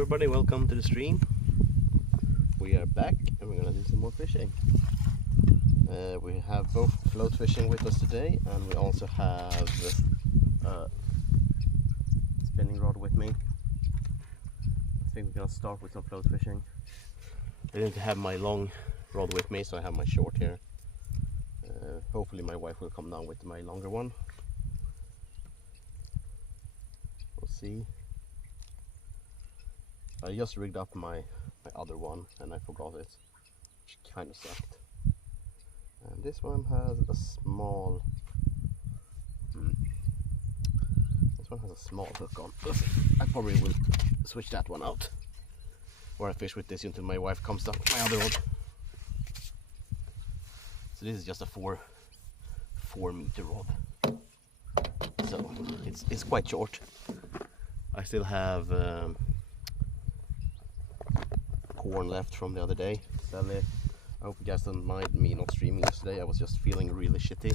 everybody, welcome to the stream. We are back and we're gonna do some more fishing. We have both float fishing with us today, and we also have a spinning rod with me. I think we're gonna start with some float fishing. I didn't have my long rod with me, so I have my short here. Hopefully my wife will come down with my longer one. We'll see. I just rigged up my other one and I forgot it, which kind of sucked. And this one has a small hook on. I probably will switch that one out, or I fish with this until my wife comes down with my other rod. So this is just a 4 meter rod, so it's quite short. I still have corn left from the other day. Sadly, I hope you guys don't mind me not streaming yesterday. I was just feeling really shitty.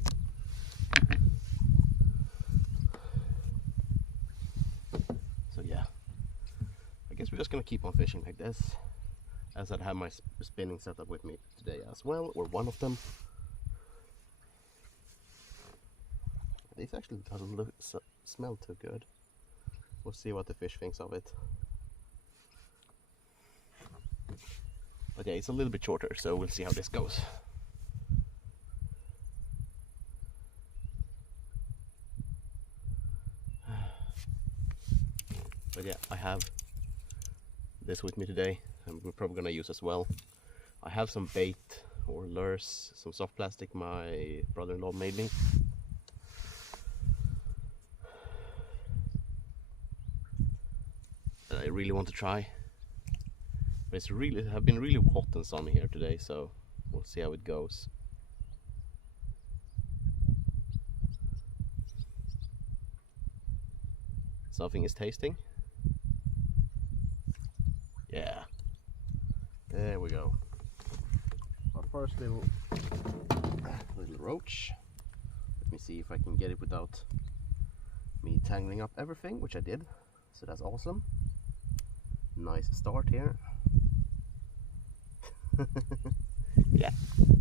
So yeah, I guess we're just gonna keep on fishing like this, as I have my spinning setup with me today as well, or one of them. This actually doesn't smell too good. We'll see what the fish thinks of it. But yeah, it's a little bit shorter, so we'll see how this goes. But yeah, I have this with me today, and we're probably gonna use as well. I have some bait or lures, some soft plastic my brother-in-law made me. That I really want to try. But it's have been really hot and sunny here today, so we'll see how it goes. Something is tasting. Yeah, there we go. Our first little roach. Let me see if I can get it without me tangling up everything, which I did. So that's awesome. Nice start here. Yeah,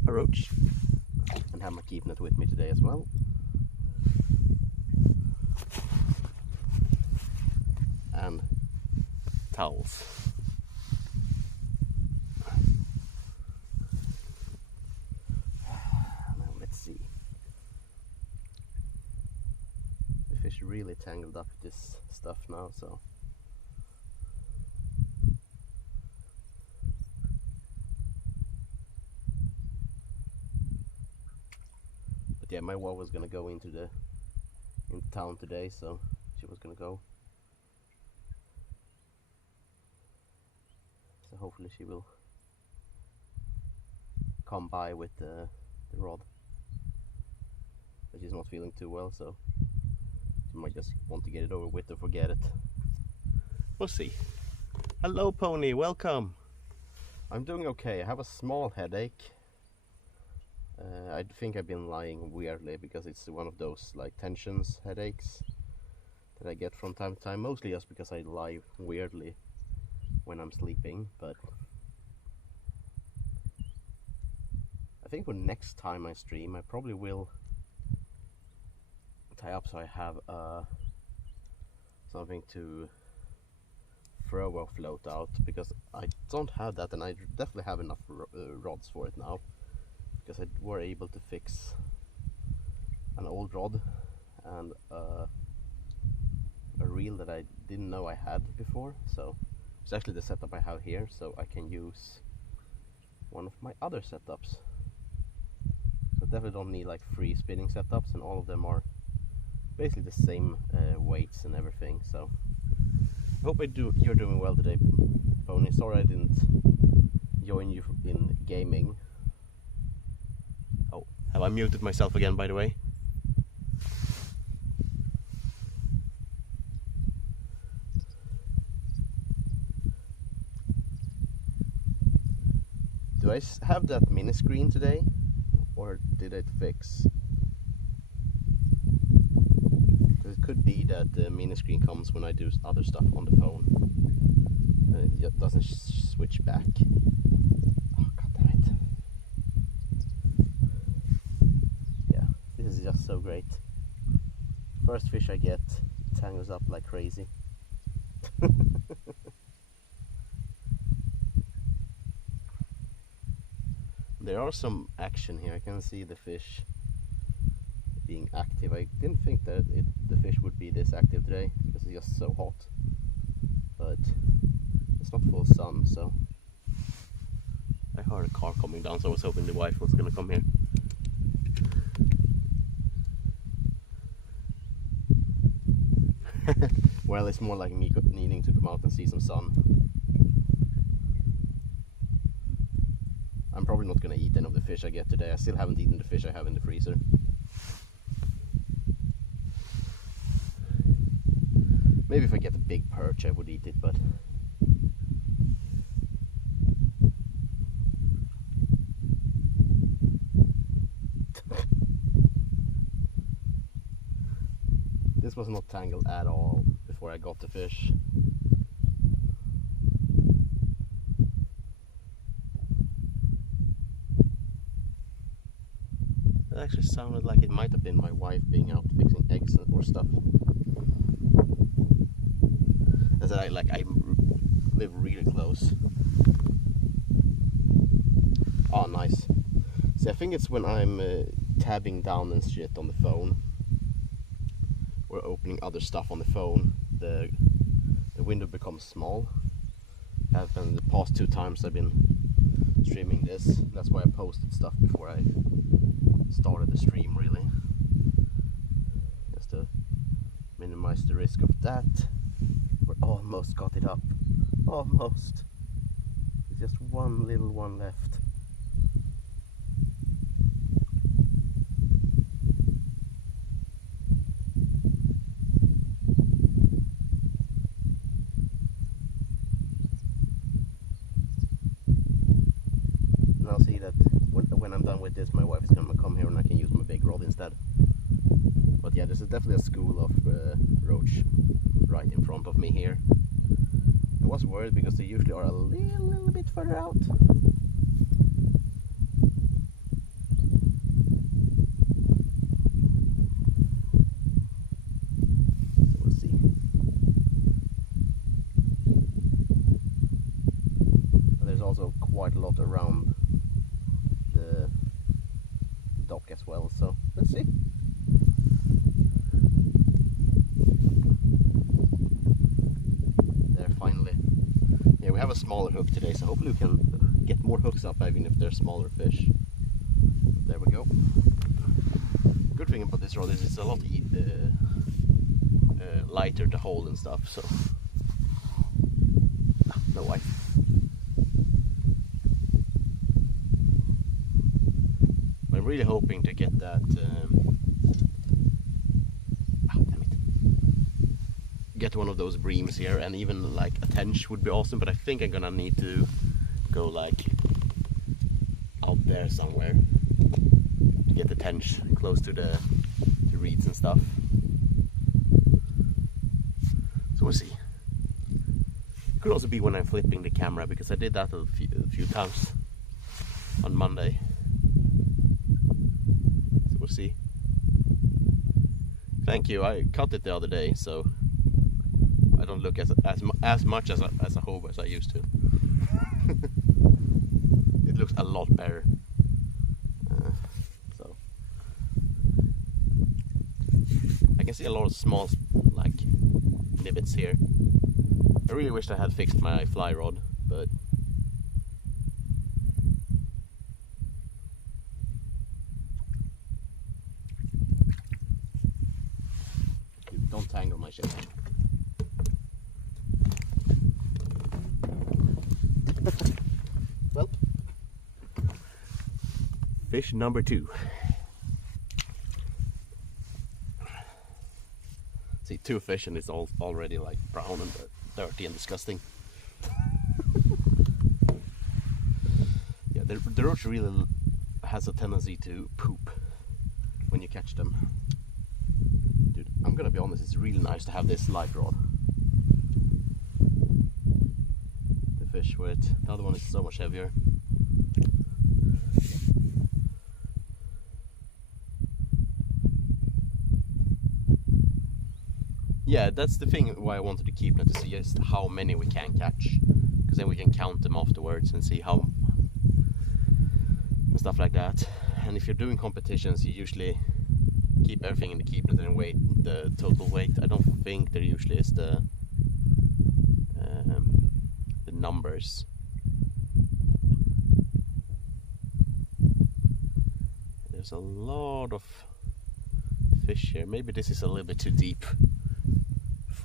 a roach. And have my keep net with me today as well. And towels. Now let's see. The fish really tangled up with this stuff now, so yeah, my wife was gonna go into town today, so she was gonna go. So hopefully she will come by with the rod. But she's not feeling too well, so she might just want to get it over with and forget it. We'll see. Hello Pony, welcome. I'm doing okay. I have a small headache. I think I've been lying weirdly, because it's one of those like tensions headaches that I get from time to time, mostly just because I lie weirdly when I'm sleeping. But I think for next time I stream, I probably will tie up so I have something to throw a float out, because I don't have that, and I definitely have enough rods for it now, because I were able to fix an old rod and a reel that I didn't know I had before. So it's actually the setup I have here, so I can use one of my other setups. So I definitely don't need like 3 spinning setups, and all of them are basically the same weights and everything. So I hope you're doing well today, Pony. Sorry I didn't join you in gaming. Oh, have I muted myself again, by the way? Do I have that mini screen today, or did it fix? It could be that the mini screen comes when I do other stuff on the phone. and it doesn't switch back. Oh, god damn it. Yeah, this is just so great. First fish I get, it tangles up like crazy. There are some action here. I can see the fish being active. I didn't think that the fish would be this active today because it's just so hot. But it's not full sun, so I heard a car coming down, so I was hoping the wife was gonna come here. Well, it's more like me needing to come out and see some sun. I'm probably not gonna eat any of the fish I get today. I still haven't eaten the fish I have in the freezer. Maybe if I get a big perch I would eat it, but this was not tangled at all before I got the fish. It actually sounded like it might have been my wife being out fixing eggs or stuff. As I live really close. Oh, nice. See, I think it's when I'm tabbing down and shit on the phone, or opening other stuff on the phone, the window becomes small. Happened the past 2 times I've been streaming this. That's why I posted stuff before I started the stream, really, just to minimize the risk of that. We almost got it up, almost. There's just one little one left. And I'll see that when I'm done with this, my wife is gonna come here and I can use my big rod instead. But yeah, there's definitely a school of roach right in front of me here. I was worried because they usually are a little bit further out. So we'll see. But there's also quite a lot around the dock as well, so let's see. There, finally. Yeah, we have a smaller hook today, so hopefully we can get more hooks up even if they're smaller fish. There we go. Good thing about this rod is it's a lot lighter to hold and stuff, so no wife. I'm really hoping to get that damn it. Get one of those breams here, and even like a tench would be awesome, but I think I'm gonna need to go like out there somewhere to get the tench close to the reeds and stuff. So we'll see. It could also be when I'm flipping the camera, because I did that a few times on Monday. So we'll see. Thank you. I cut it the other day, so I don't look as much as a hoe as I used to. It looks a lot better. So I can see a lot of small like nibbits here. I really wished I had fixed my fly rod, but don't tangle my shit. Well, fish number 2. See, 2 fish and it's already like brown and dirty and disgusting. Yeah, the roach really has a tendency to poop when you catch them. Dude, I'm gonna be honest, it's really nice to have this light rod. fish with it. The other one is so much heavier. Yeah, that's the thing why I wanted to keep it, to see just how many we can catch, because then we can count them afterwards and see how, and stuff like that. And if you're doing competitions, you usually keep everything in the keep net and weight the total weight. I don't think there usually is the numbers. There's a lot of fish here. Maybe this is a little bit too deep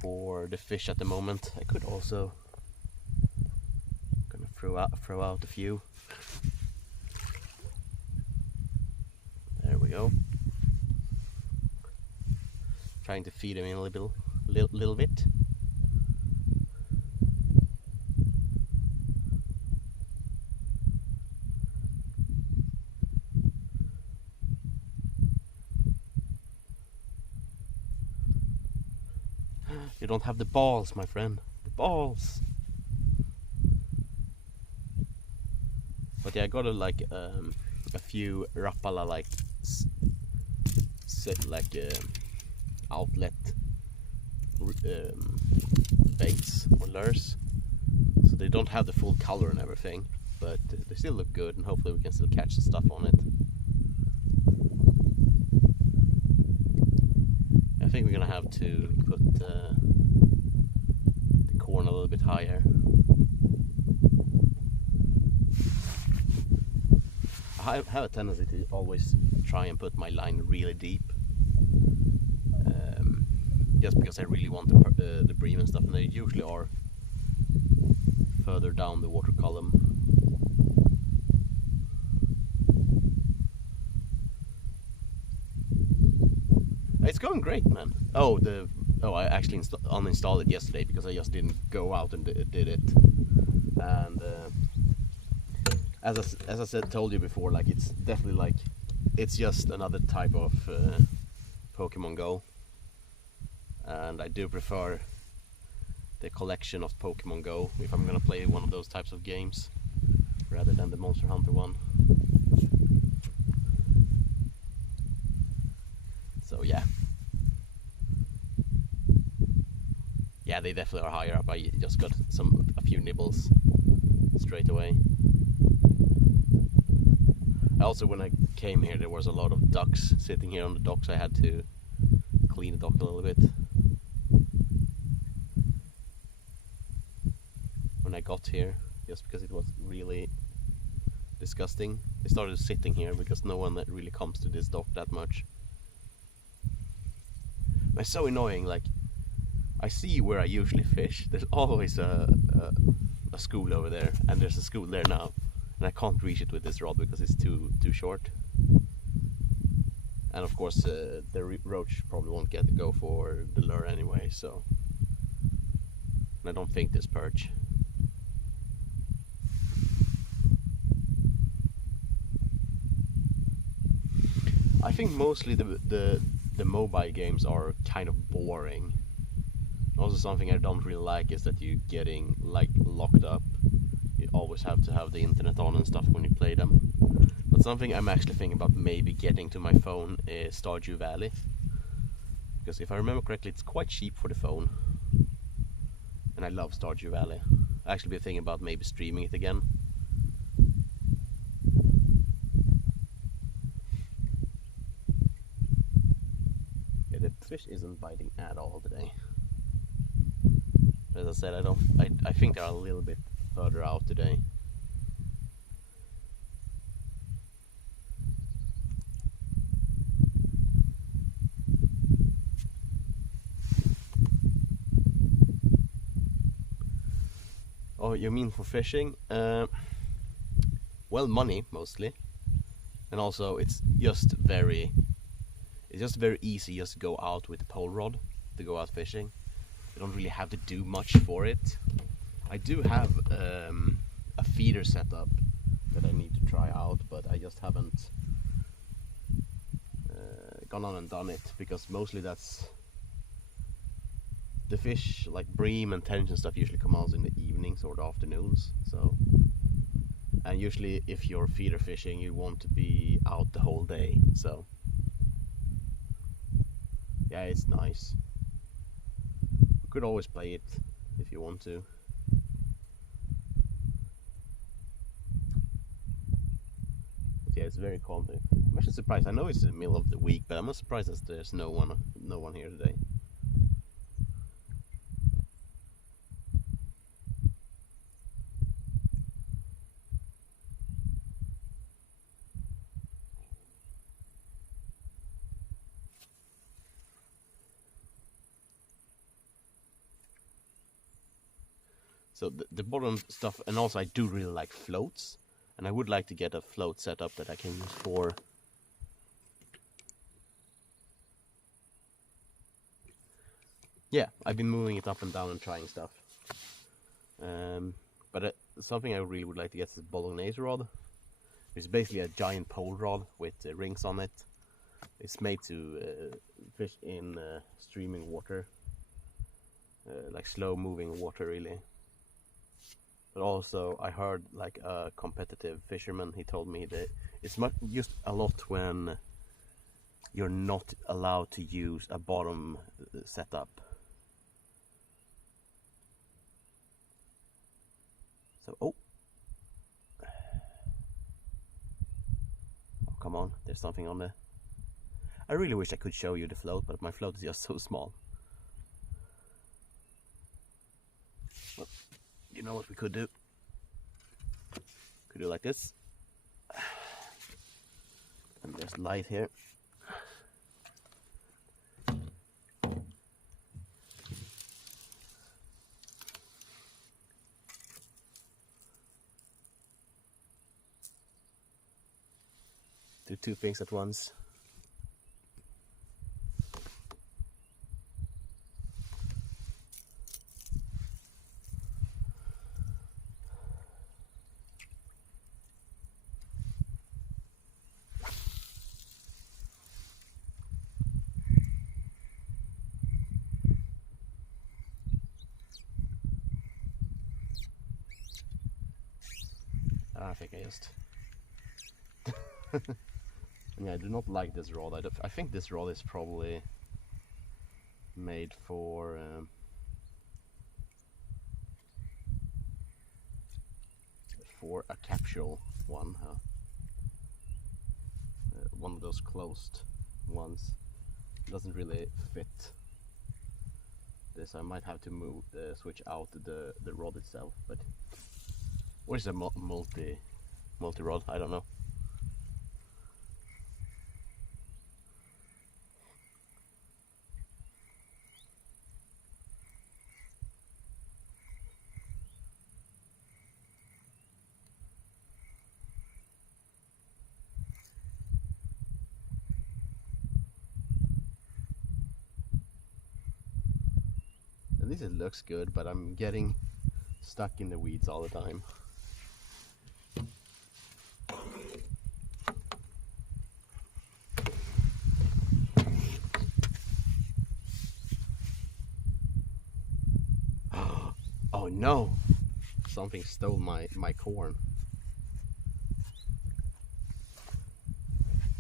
for the fish at the moment. I could also gonna throw out a few. There we go. Trying to feed them in a little bit. You don't have the balls, my friend. The balls. But yeah, I got a few rapala outlet baits or lures, so they don't have the full color and everything, but they still look good, and hopefully we can still catch the stuff on it. I think we're gonna have to put the corn a little bit higher. I have a tendency to always try and put my line really deep, just because I really want the bream and stuff, and they usually are further down the water column. It's going great, man. Oh, I actually uninstalled it yesterday because I just didn't go out and did it. And as I told you before, like, it's definitely like, it's just another type of Pokemon Go, and I do prefer the collection of Pokemon Go if I'm gonna play one of those types of games rather than the Monster Hunter one. So yeah, they definitely are higher up. I just got a few nibbles straight away. Also, when I came here, there was a lot of ducks sitting here on the dock, so I had to clean the dock a little bit. When I got here, just because it was really disgusting, they started sitting here because no one really comes to this dock that much. It's so annoying. Like, I see where I usually fish. There's always a school over there, and there's a school there now, and I can't reach it with this rod because it's too short. And of course, the roach probably won't get to go for the lure anyway. So, and I don't think there's perch. I think mostly the mobile games are kind of boring. Also, something I don't really like is that you're getting like locked up. You always have to have the internet on and stuff when you play them. But something I'm actually thinking about maybe getting to my phone is Stardew Valley, because if I remember correctly, it's quite cheap for the phone, and I love Stardew Valley. I actually been thinking about maybe streaming it again. Yeah, the fish isn't biting at all today. As I said, I think they're a little bit further out today. Oh, you mean for fishing? Well, money mostly, and also it's just very easy just to go out with the pole rod to go out fishing. You don't really have to do much for it. I do have a feeder setup that I need to try out, but I just haven't gone on and done it, because mostly that's the fish like bream and tench and stuff usually come out in the evenings or the afternoons. So, and usually if you're feeder fishing, you want to be out the whole day. So, yeah, it's nice. You could always play it if you want to. But yeah, it's very calm. I'm actually surprised. I know it's the middle of the week, but I'm surprised that there's no one here today. So the bottom stuff, and also I do really like floats, and I would like to get a float set up that I can use for yeah, I've been moving it up and down and trying stuff. But something I really would like to get is a bolognese rod. It's basically a giant pole rod with rings on it. It's made to fish in streaming water, like slow moving water really. But also I heard like a competitive fisherman, he told me that it's used a lot when you're not allowed to use a bottom setup. So, oh, come on, there's something on there. I really wish I could show you the float, but my float is just so small. Well, you know what we could do? Could do like this. And there's light here. Do two things at once. I think I just... yeah, I do not like this rod. I think this rod is probably made for a capsule one, one of those closed ones. It doesn't really fit this. I might have to move switch out the rod itself, but or is a multi rod? I don't know. At least it looks good, but I'm getting stuck in the weeds all the time. Oh no! Something stole my corn.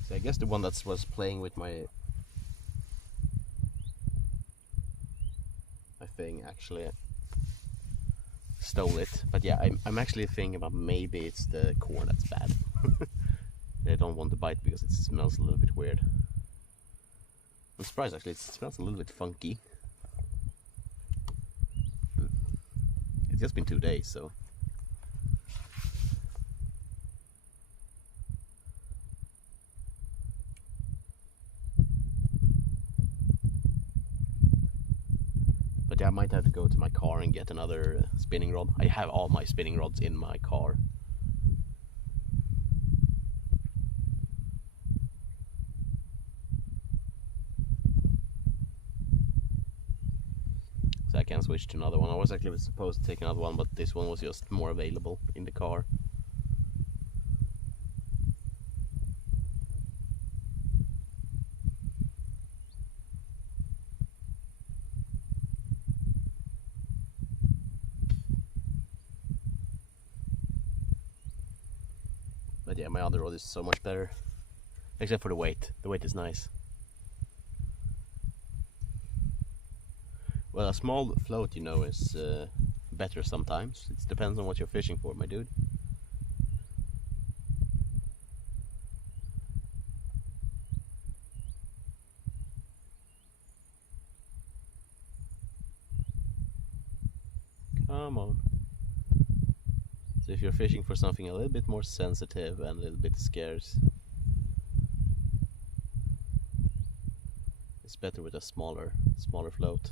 So I guess the one that was playing with my thing actually stole it. But yeah, I'm actually thinking about maybe it's the corn that's bad. They don't want to bite because it smells a little bit weird. I'm surprised actually, it smells a little bit funky. It's just been 2 days, so. But yeah, I might have to go to my car and get another spinning rod. I have all my spinning rods in my car. So I can switch to another one. I was actually supposed to take another one, but this one was just more available in the car. But yeah, my other rod is so much better. Except for the weight. The weight is nice. Well, a small float, you know, is better sometimes. It depends on what you're fishing for, my dude. Come on. So if you're fishing for something a little bit more sensitive and a little bit scarce, it's better with a smaller float.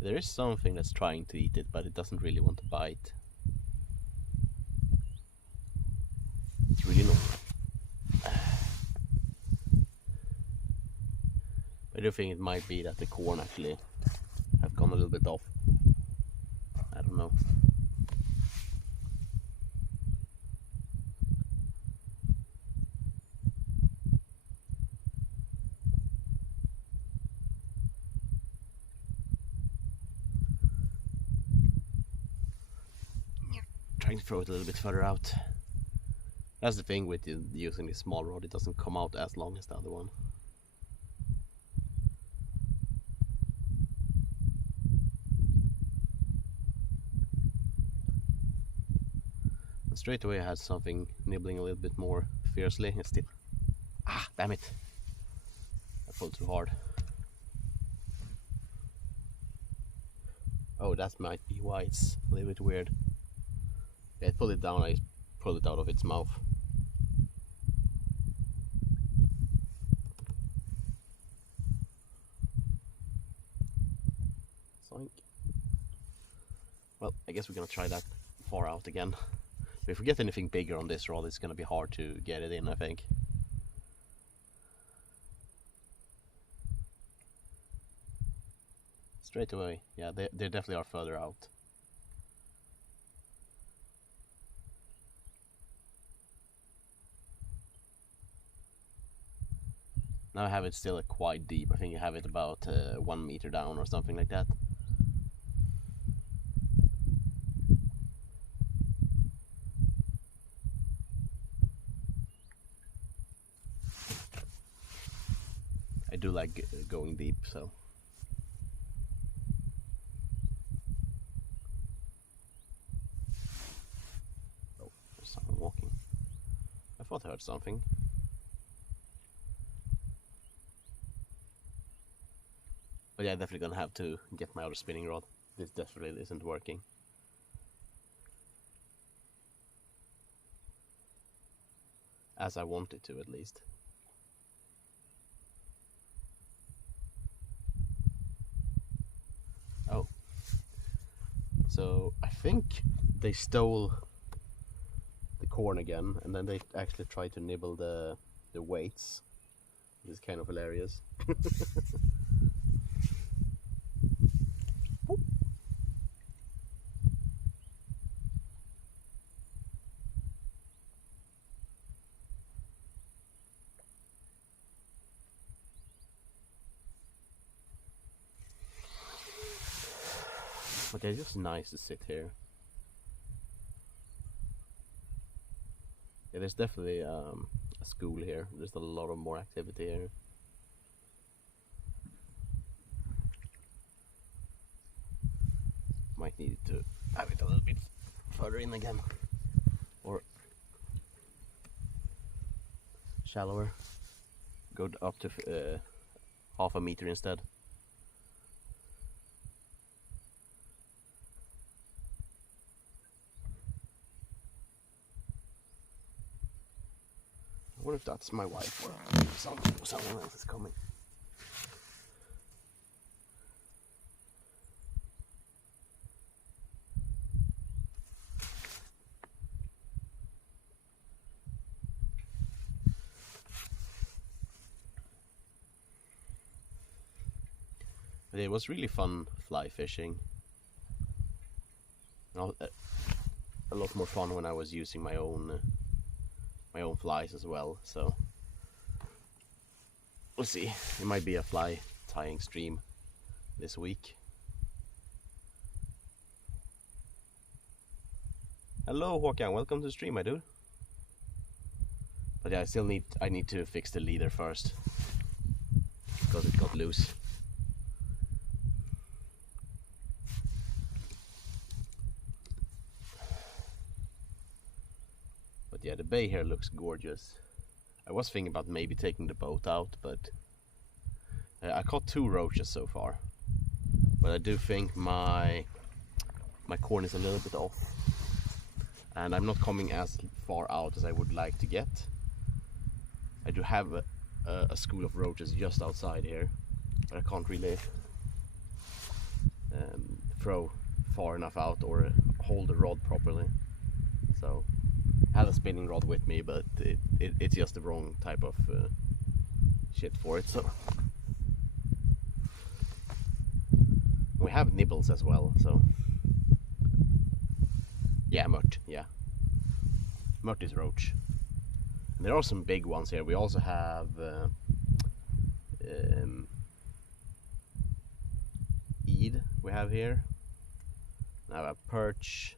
There is something that's trying to eat it, but it doesn't really want to bite. It's really annoying. I do think it might be that the corn actually have gone a little bit off. I don't know. Trying to throw it a little bit further out. That's the thing with using this small rod, it doesn't come out as long as the other one. And straight away I had something nibbling a little bit more fiercely and still... Ah, damn it! I pulled too hard. Oh, that might be why it's a little bit weird. I pulled it down, I pulled it out of its mouth. Soink. Well, I guess we're gonna try that far out again. But if we get anything bigger on this rod, it's gonna be hard to get it in, I think. Straight away, yeah, they definitely are further out. Now I have it still quite deep. I think I have it about 1 meter down or something like that. I do like going deep, so. Oh, there's someone walking. I thought I heard something. But yeah, definitely gonna have to get my other spinning rod. This definitely isn't working. As I want it to, at least. Oh. So I think they stole the corn again, and then they actually tried to nibble the weights. This is kind of hilarious. But they're just nice to sit here. Yeah, there's definitely a school here. There's a lot of more activity here. Might need to have it a little bit further in again, or shallower. Go up to half a meter instead. I wonder if that's my wife or someone else is coming. But it was really fun fly fishing. A lot more fun when I was using my own my own flies as well. So we'll see. It might be a fly tying stream this week. Hello Håkan, welcome to the stream, my dude. But yeah, I need to fix the leader first because it got loose. But yeah, the bay here looks gorgeous. I was thinking about maybe taking the boat out, but I caught 2 roaches so far. But I do think my corn is a little bit off, and I'm not coming as far out as I would like to get. I do have a school of roaches just outside here, but I can't really throw far enough out or hold the rod properly. So I have a spinning rod with me, but it's just the wrong type of shit for it. So we have nibbles as well. So yeah, mört. Yeah, mört is roach. And there are some big ones here. We also have eid. We have here. Now we have perch.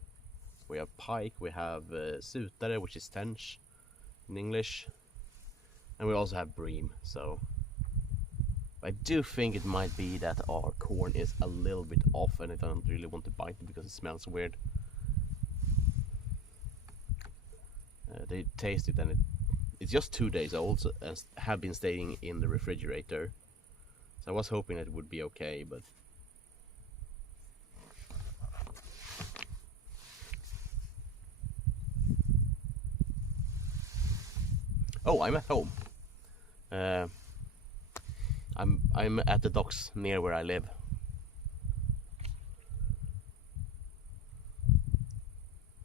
We have pike. We have sutare, which is tench in English, and we also have bream. So I do think it might be that our corn is a little bit off, and I don't really want to bite it because it smells weird. They taste it, and it's just 2 days old, so, and have been staying in the refrigerator. So I was hoping that it would be okay, but oh, I'm at home. I'm at the docks near where I live.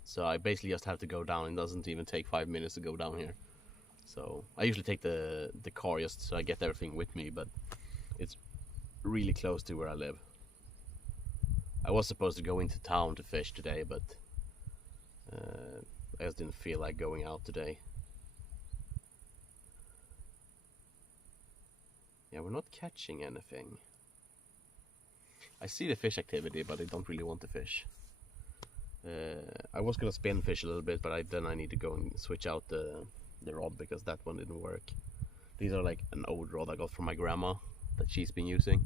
So I basically just have to go down. It doesn't even take 5 minutes to go down here. So I usually take the car just so I get everything with me, but it's really close to where I live. I was supposed to go into town to fish today, but I just didn't feel like going out today. Yeah, we're not catching anything. I see the fish activity, but I don't really want to fish. I was gonna spin fish a little bit, but then I need to go and switch out the rod because that one didn't work. These are like an old rod I got from my grandma that she's been using.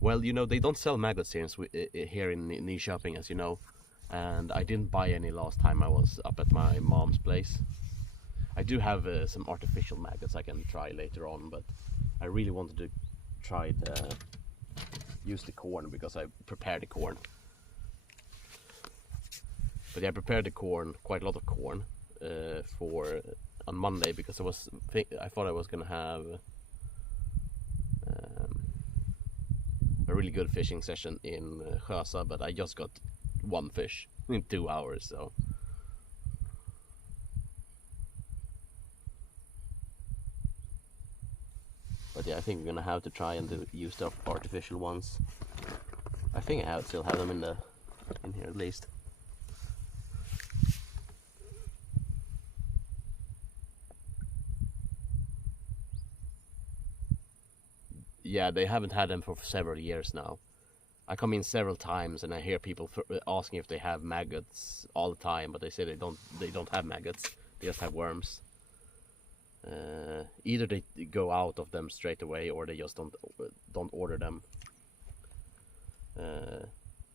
Well, you know, they don't sell maggots here in Nyköping, as you know, and I didn't buy any last time I was up at my mom's place. I do have some artificial maggots I can try later on, but I really wanted to try use the corn because I prepared the corn. But yeah, I prepared the corn, quite a lot of corn, for on Monday because I thought I was gonna have a really good fishing session in Sjösa, but I just got 1 fish in 2 hours. So but yeah, I think we're gonna have to try and use the artificial ones. I think I still have them in here at least. Yeah, they haven't had them for several years now. I come in several times and I hear people asking if they have maggots all the time, but they say they don't have maggots. They just have worms. Either they go out of them straight away, or they just don't order them.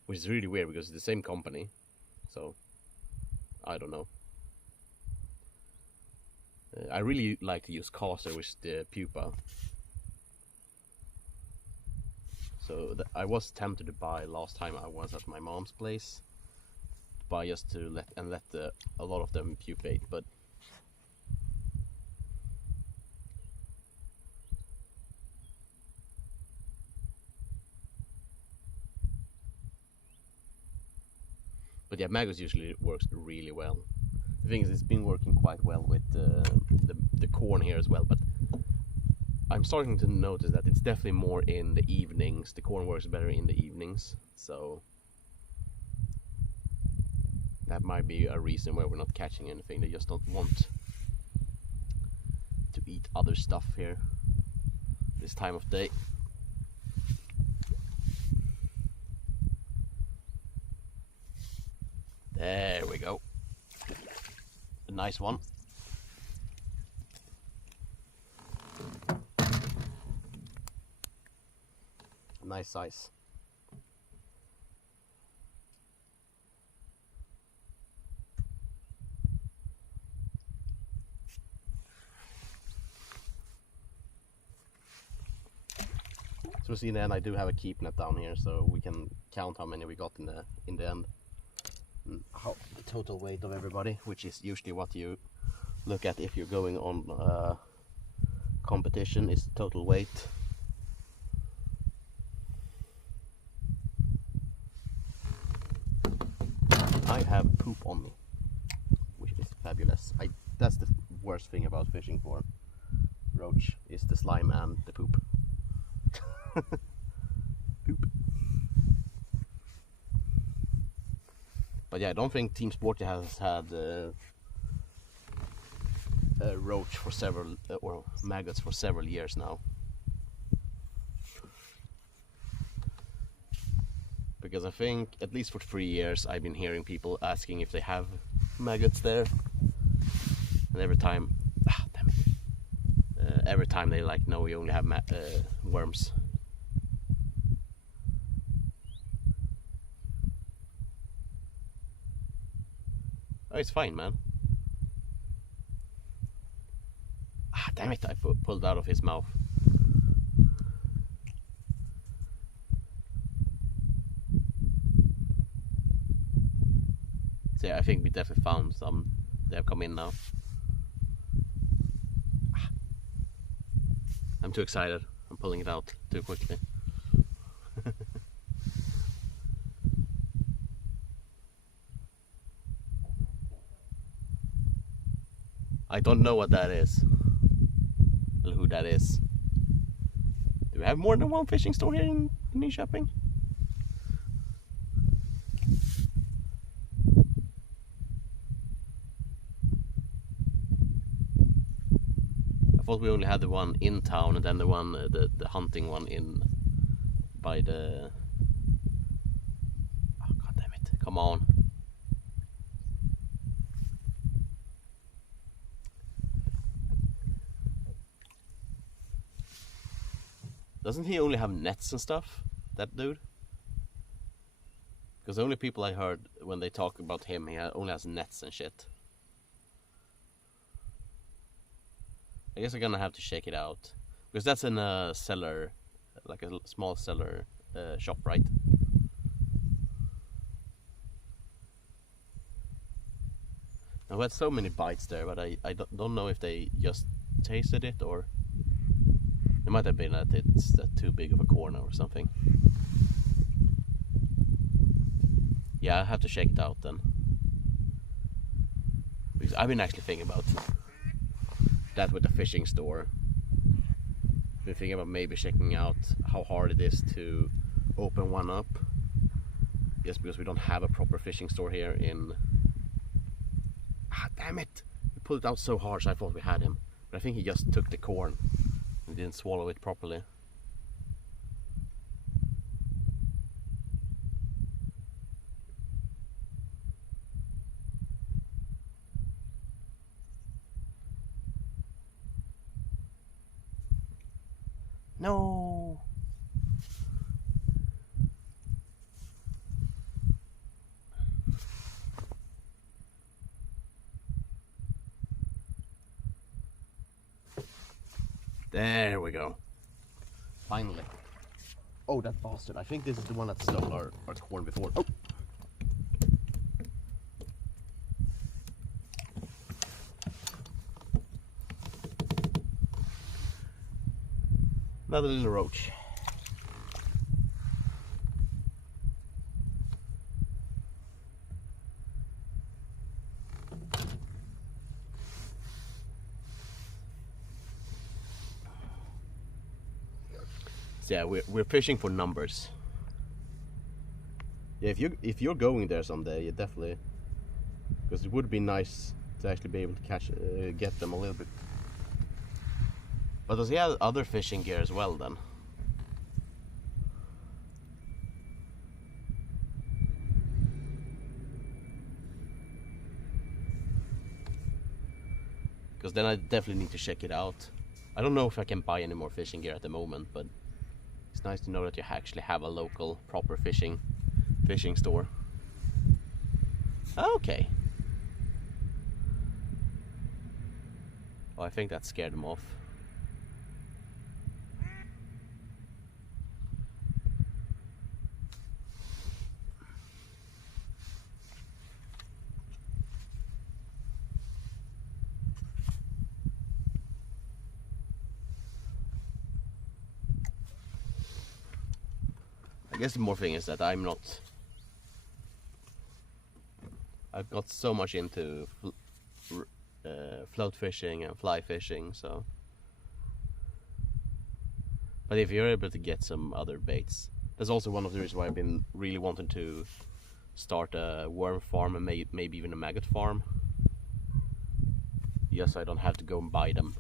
Which is really weird because it's the same company. So I don't know. I really like to use caster with the pupa. So I was tempted to buy last time I was at my mom's place, buy just to let a lot of them pupate, but yeah, maggots usually works really well. The thing is, it's been working quite well with the corn here as well, but I'm starting to notice that it's definitely more in the evenings. The corn works better in the evenings, so that might be a reason why we're not catching anything. They just don't want eat other stuff here this time of day. There we go. A nice one. A nice size. So see, in the end, I do have a keep net down here, so we can count how many we got in the end. And how the total weight of everybody, which is usually what you look at if you're going on competition, is the total weight. I have poop on me, which is fabulous. That's the worst thing about fishing for roach, is the slime and the poop. Poop. But yeah, I don't think Team Sporty has had roach for several or maggots for several years now, because I think at least for 3 years I've been hearing people asking if they have maggots there, and every time they like, no, we only have worms. Oh, it's fine, man. Ah, damn it, I pulled out of his mouth. So yeah, I think we definitely found some. They have come in now. Ah. I'm too excited. I'm pulling it out too quickly. I don't know what that is, or who that is. Do we have more than one fishing store here in Nyköping? I thought we only had the one in town, and then the one, the hunting one in by the. Oh, god damn it! Come on. Doesn't he only have nets and stuff, that dude? Because the only people I heard when they talk about him, he only has nets and shit. I guess I'm gonna have to check it out, because that's in a cellar, like a small cellar shop, right? Now we had so many bites there, but I don't know if they just tasted it, or it might have been that it's too big of a corner or something. Yeah, I have to check it out then, because I've been actually thinking about that with the fishing store. Been thinking about maybe checking out how hard it is to open one up, just because we don't have a proper fishing store here in. Ah, damn it! We pulled it out so hard, so I thought we had him, but I think he just took the corn and didn't swallow it properly. No! There we go. Finally. Oh, that bastard. I think this is the one that stole our corn before. Oh! Another little roach. So yeah, we're fishing for numbers. Yeah, if you're going there someday, you definitely, because it would be nice to actually be able to catch, get them a little bit But does he have other fishing gear as well then? Because then I definitely need to check it out. I don't know if I can buy any more fishing gear at the moment, but it's nice to know that you actually have a local proper fishing store. Okay. Oh, I think that scared him off. I guess the more thing is that I've got so much into float fishing and fly fishing, so. But if you're able to get some other baits, that's also one of the reasons why I've been really wanting to start a worm farm and maybe even a maggot farm. Yes, I don't have to go and buy them.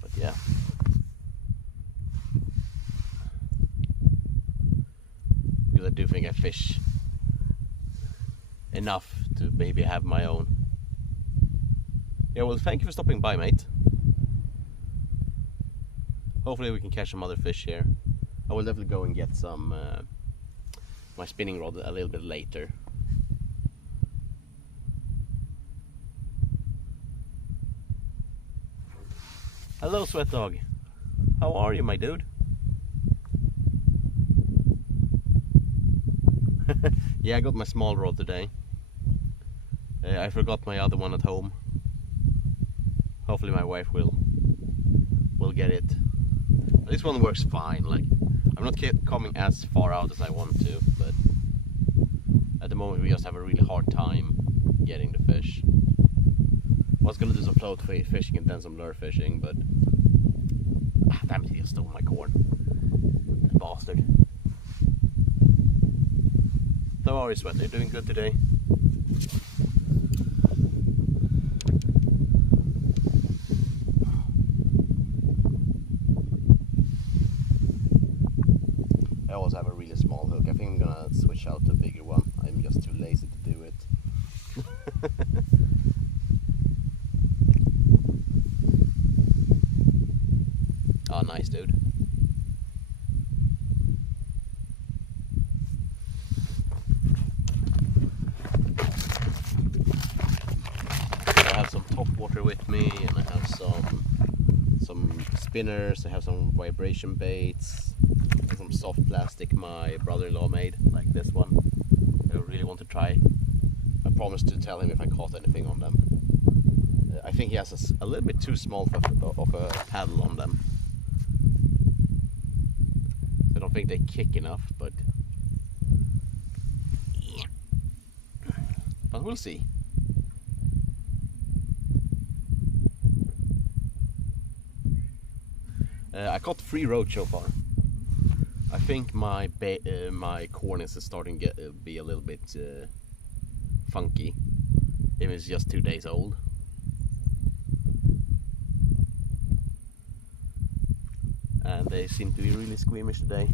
But yeah. Because I do think I fish enough to maybe have my own. Yeah, well, thank you for stopping by, mate. Hopefully we can catch some other fish here. I will definitely go and get some my spinning rod a little bit later. Hello, Sweat Dog. How are you, my dude? Yeah, I got my small rod today. I forgot my other one at home. Hopefully my wife will get it. This one works fine. Like, I'm not coming as far out as I want to, but at the moment we just have a really hard time getting the fish. I was gonna do some float fishing and then some lure fishing, but damn it, he just stole my corn. That bastard. How are you, Sweat? Are you doing good today? I also have a really small hook. I think I'm gonna switch out to a bigger one. I'm just too lazy to do it. Oh, nice, dude. I have some top water with me, and I have some spinners. I have some vibration baits, and some soft plastic my brother-in-law made, like this one. I really want to try. I promised to tell him if I caught anything on them. I think he has a little bit too small of a paddle on them. I don't think they kick enough, but we'll see. I caught 3 roach so far. I think my cornice is starting to be a little bit funky. If it's just 2 days old. And they seem to be really squeamish today.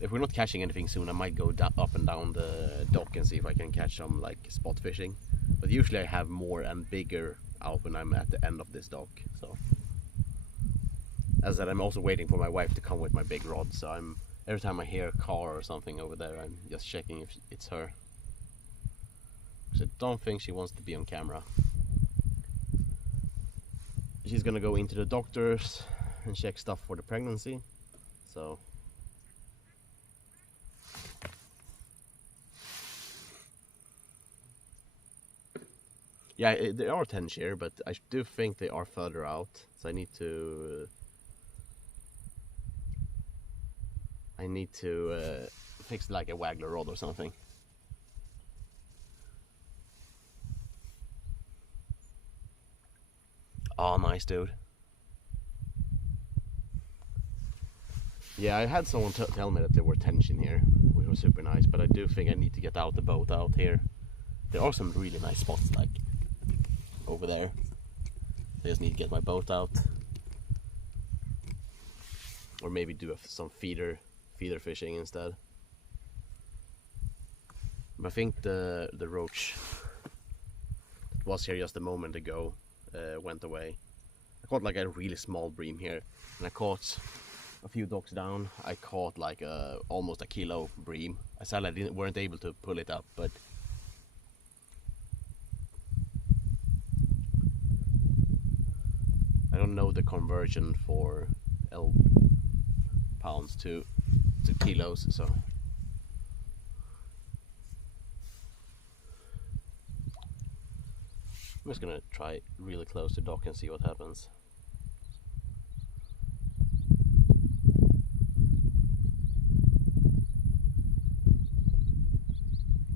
If we're not catching anything soon, I might go up and down the dock and see if I can catch some like spot fishing. But usually I have more and bigger out when I'm at the end of this dock. So, as I said, I'm also waiting for my wife to come with my big rod. So every time I hear a car or something over there, I'm just checking if it's her. Because I don't think she wants to be on camera. She's gonna go into the doctor's and check stuff for the pregnancy. So yeah, they are 10 here, but I do think they are further out. So I need to fix like a waggler rod or something. Oh, nice, dude. Yeah, I had someone tell me that there were tension here, which was super nice, but I do think I need to get out the boat out here. There are some really nice spots, like over there. I just need to get my boat out, or maybe do some feeder fishing instead. But I think the roach that was here just a moment ago went away. I caught like a really small bream here, and I caught a few docks down. I caught like almost a kilo bream. I sadly weren't able to pull it up, but I don't know the conversion for pounds to kilos, so I'm just gonna try really close to dock and see what happens.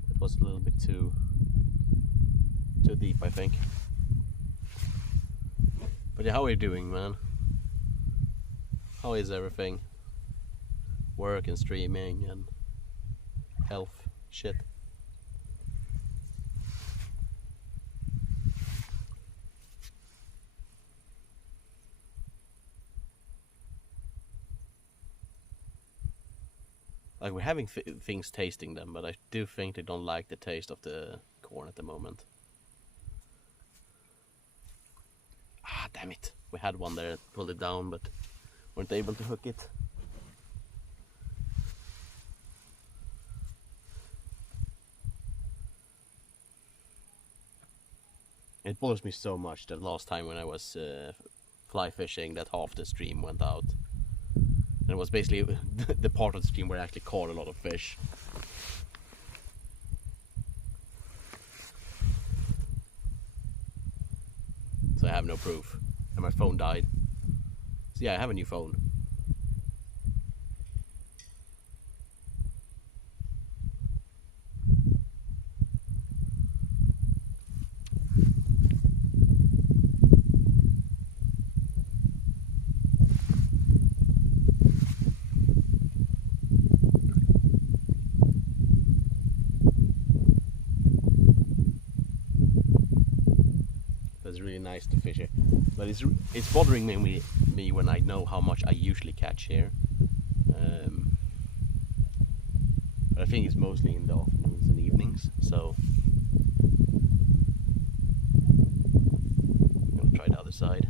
It was a little bit too deep, I think. But yeah, how are you doing, man? How is everything? Work and streaming and health shit. Like, we're having things tasting them, but I do think they don't like the taste of the corn at the moment. Ah, damn it. We had one there, pulled it down, but weren't able to hook it. It bothers me so much that last time when I was fly fishing, that half the stream went out. And it was basically the part of the stream where I actually caught a lot of fish. So I have no proof. And my phone died. So yeah, I have a new phone. It's really nice to fish here, but it's bothering me when I know how much I usually catch here. But I think it's mostly in the afternoons and evenings, so I'm gonna try the other side.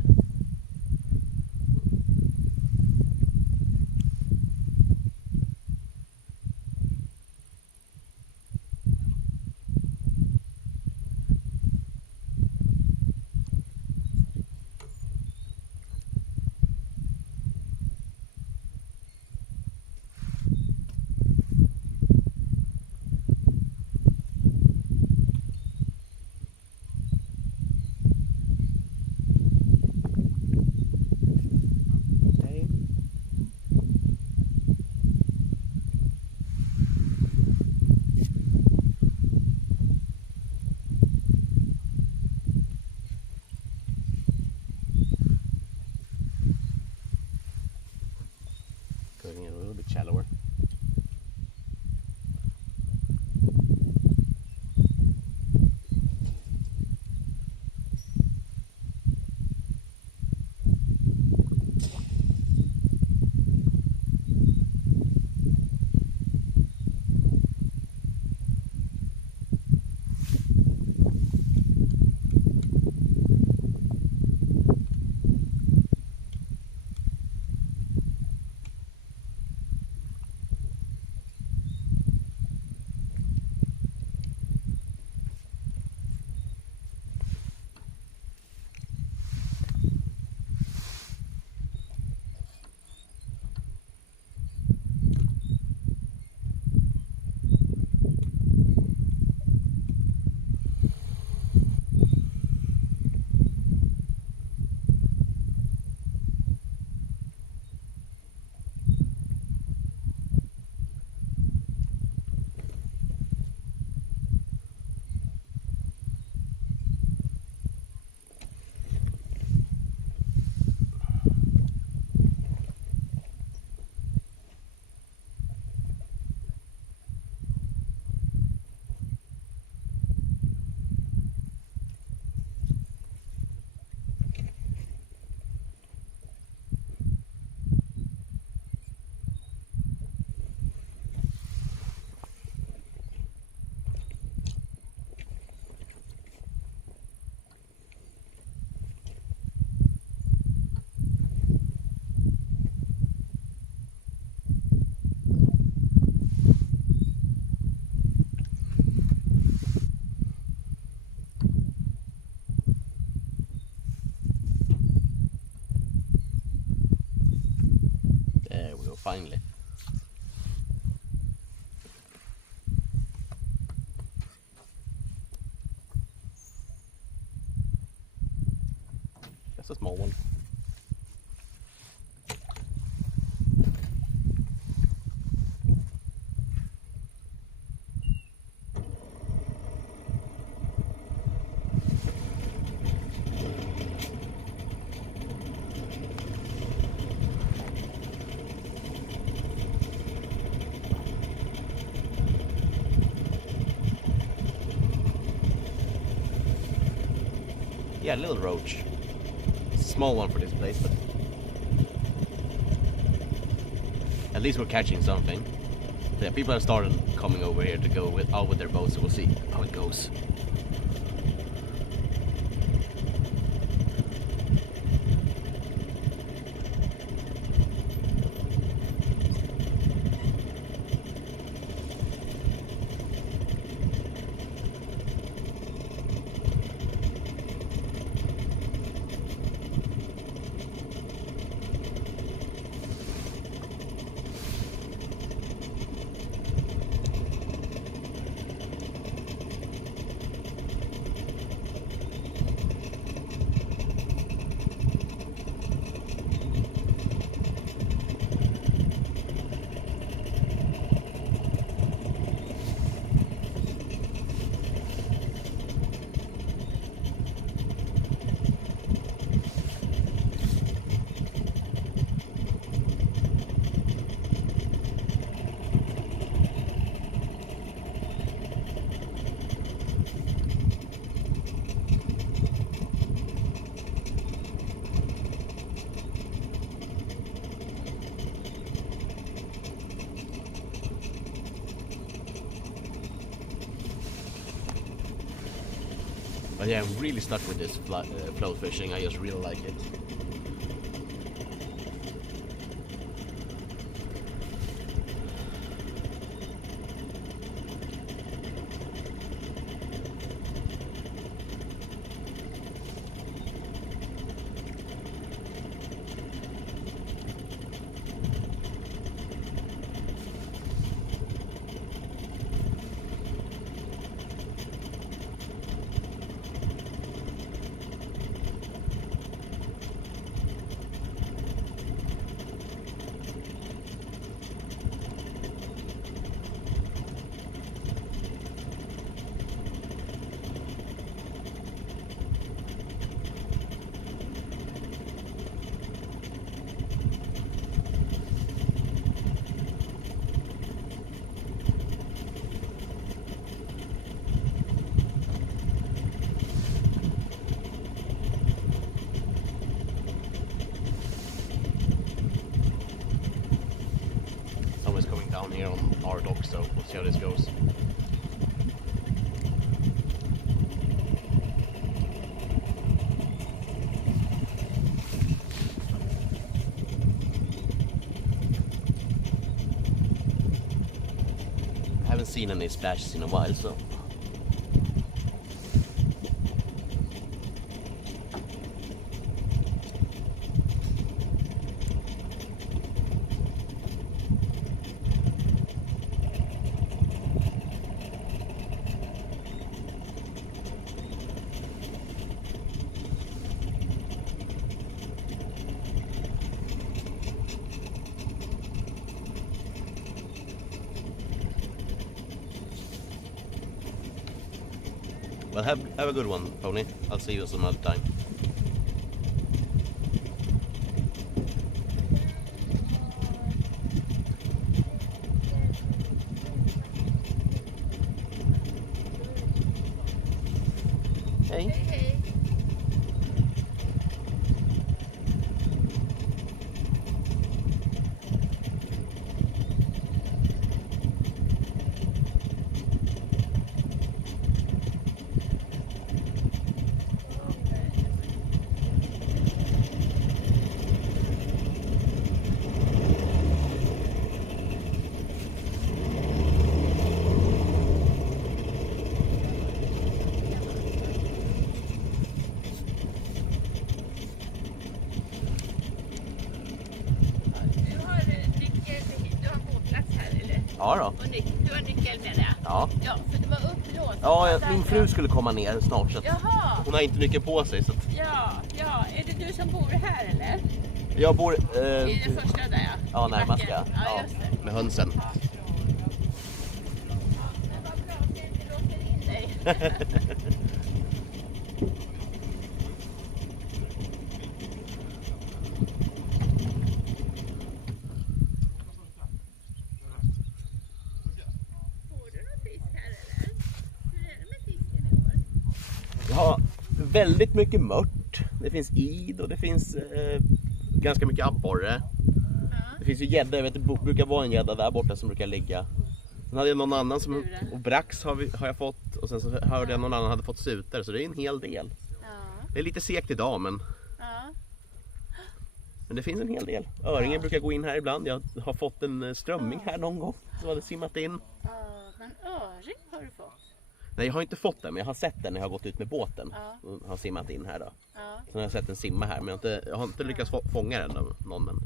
finally. That's a small one. Yeah, little roach. Small one for this place, but at least we're catching something. So yeah, people have started coming over here to go out with their boats, so we'll see how it goes. But yeah, I'm really stuck with this float fishing. I just really like it. Down here on our dock, so we'll see how this goes. I haven't seen any splashes in a while, so well, have a good one, Pony. I'll see you some other time. Hey. Hey. Ja då. Och du har nyckel med det? Ja. Ja, för det var upplåst. Ja, min fru skulle komma ner snart så att Jaha. hon har inte nyckel på sig. Så att... Ja. Är det du som bor här eller? Jag bor... I det första där ja. Ja, närmast ja. Ja, just det. Med hönsen. Men vad bra att jag inte låser in dig. Ja, väldigt mycket mört. Det finns id och det finns ganska mycket abborre. Det finns ju gädda, jag vet det brukar vara en gädda där borta som brukar ligga. Sen hade jag någon annan som, och brax har jag fått, och sen så hörde jag någon annan hade fått suter, så det är en hel del. Det är lite segt idag men det finns en hel del. Öringen brukar gå in här ibland. Jag har fått en strömming här någon gång som hade simmat in. Men öring har du fått? Nej, jag har inte fått den, men jag har sett den när jag har gått ut med båten. Och har simmat in här då. Sen har jag sett den simma här, men jag har inte lyckats fånga den av någon.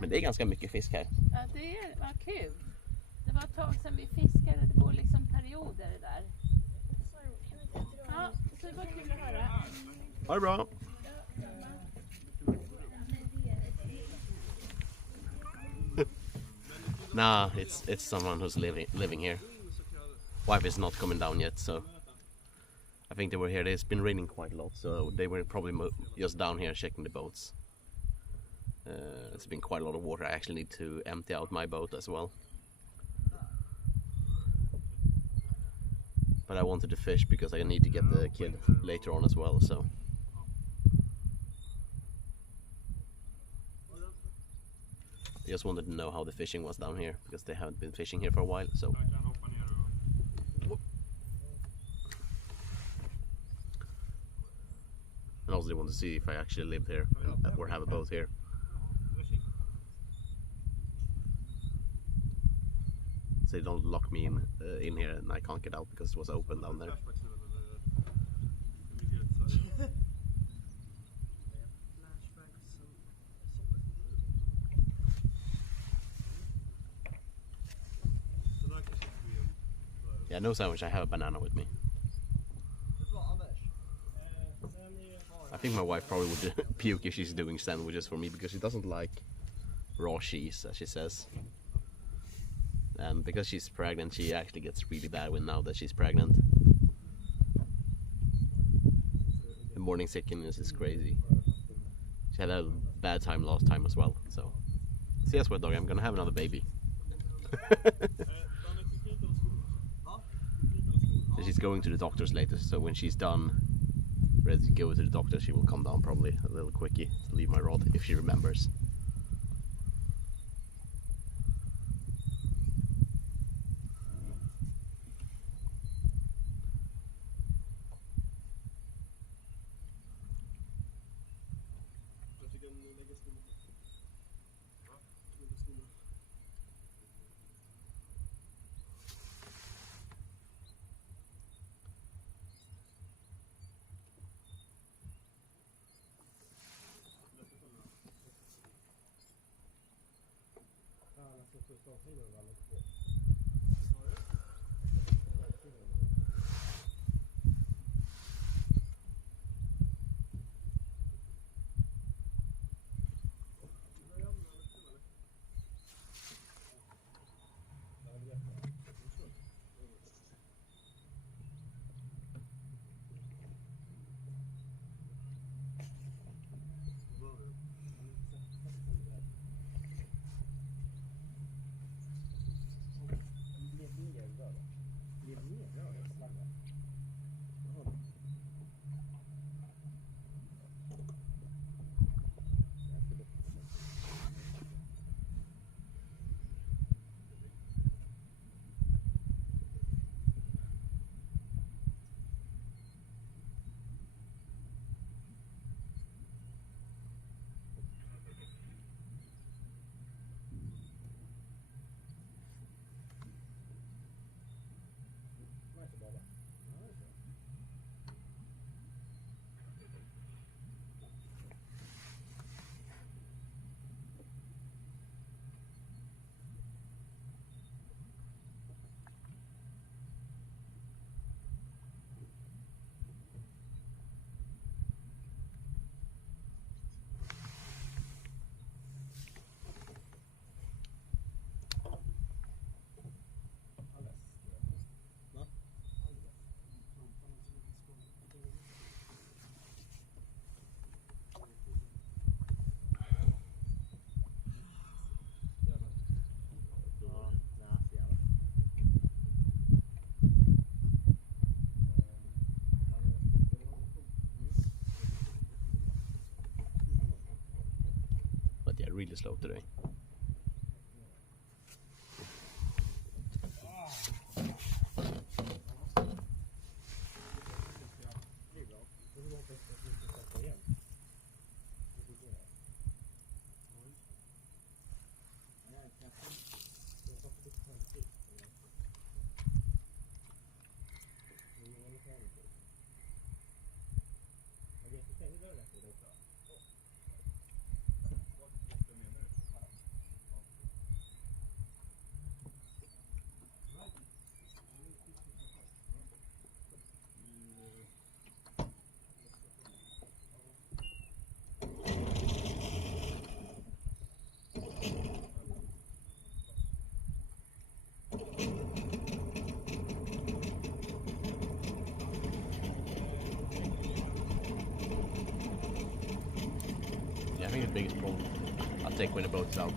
Men det är ganska mycket fisk här. Ja, det var kul. Det var ett tag sedan vi fiskade. Det går liksom perioder det där. Ja, så det var kul att höra. Ha det bra. Nah, it's someone who's living here. Wife is not coming down yet, so I think they were here. It's been raining quite a lot, so they were probably just down here checking the boats. It's been quite a lot of water. I actually need to empty out my boat as well. But I wanted to fish because I need to get the kid later on as well, so. I just wanted to know how the fishing was down here because they haven't been fishing here for a while, so. And also they want to see if I actually live here or have a boat here. So they don't lock me in here and I can't get out because it was open down there. Yeah, no sandwich, I have a banana with me. I think my wife probably would puke if she's doing sandwiches for me because she doesn't like raw cheese, as she says. And because she's pregnant, she actually gets really bad now that she's pregnant. The morning sickness is crazy. She had a bad time last time as well, so guess what, dog, I'm gonna have another baby. So she's going to the doctor's later, so when she's done, ready to go to the doctor, she will come down probably a little quickie to leave my rod if she remembers. really slow today. I think the biggest problem I'll take when the boat's out.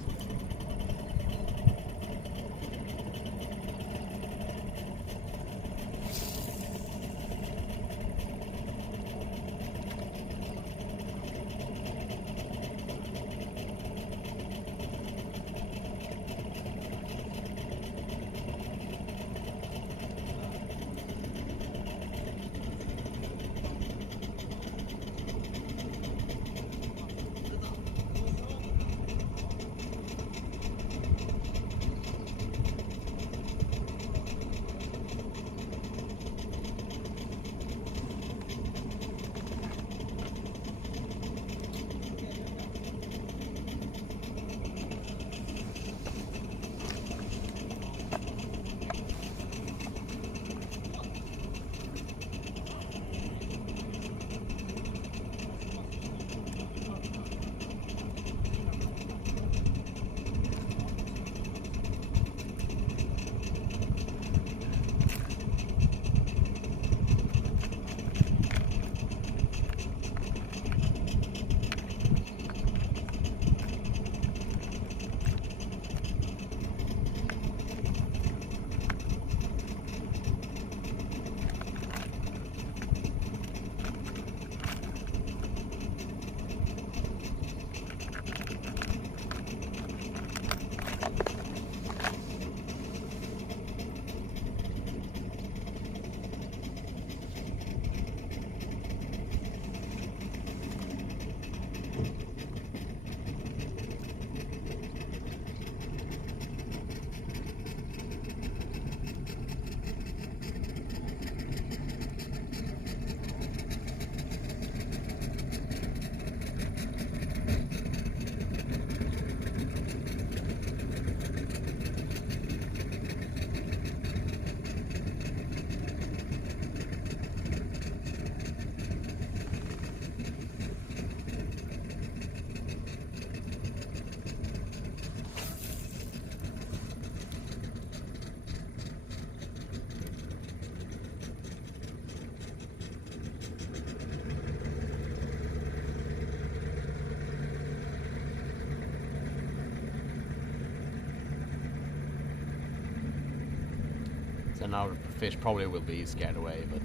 So now the fish probably will be scared away, but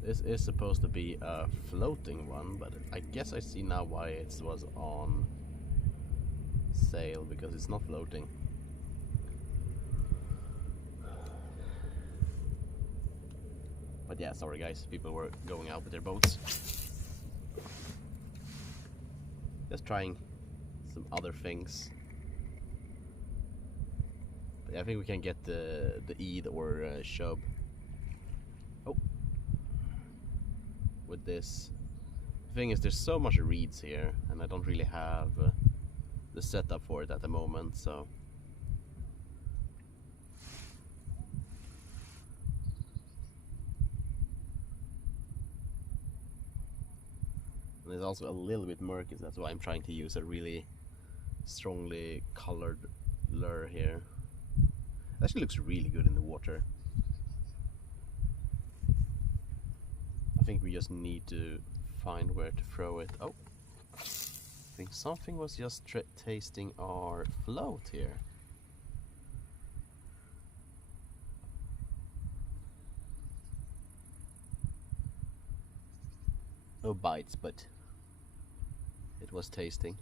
this is supposed to be a floating one, but I guess I see now why it was on sale, because it's not floating. But yeah, sorry guys, people were going out with their boats. Just trying some other things. But I think we can get the eid or shub. Oh, with this. The thing is, there's so much reeds here, and I don't really have the setup for it at the moment, so. And it's also a little bit murky, so that's why I'm trying to use a really strongly colored lure here. It actually looks really good in the water. I think we just need to find where to throw it. Oh, I think something was just tasting our float here. No bites, but it was tasting.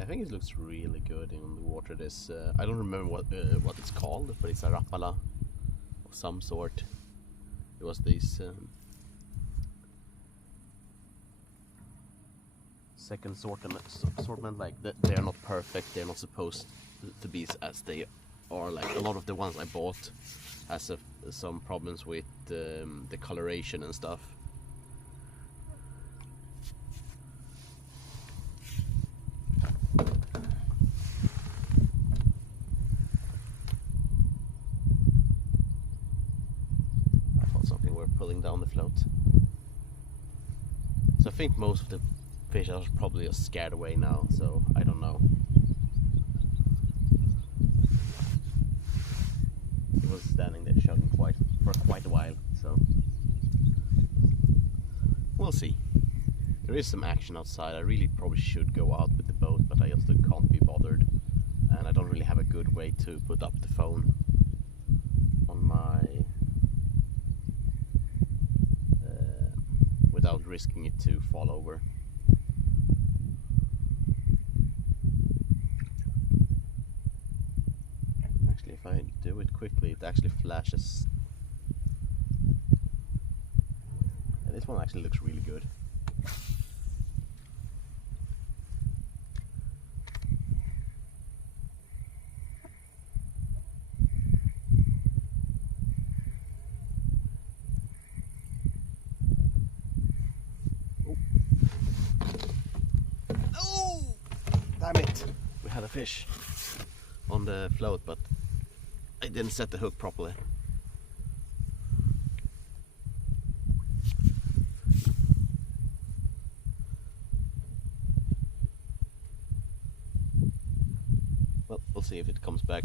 I think it looks really good in the water. This I don't remember what it's called, but it's a rapala of some sort. It was these second assortment. Like they are not perfect. They're not supposed to be as they are. Like a lot of the ones I bought has some problems with the coloration and stuff. Pulling down the float. So I think most of the fish are probably just scared away now, so I don't know. It was standing there shouting for quite a while, so we'll see. There is some action outside. I really probably should go out with the boat, but I just can't be bothered, and I don't really have a good way to put up the phone on my without risking it to fall over. Actually, if I do it quickly, it actually flashes. And this one actually looks really good. Damn it! We had a fish on the float, but I didn't set the hook properly. Well, we'll see if it comes back.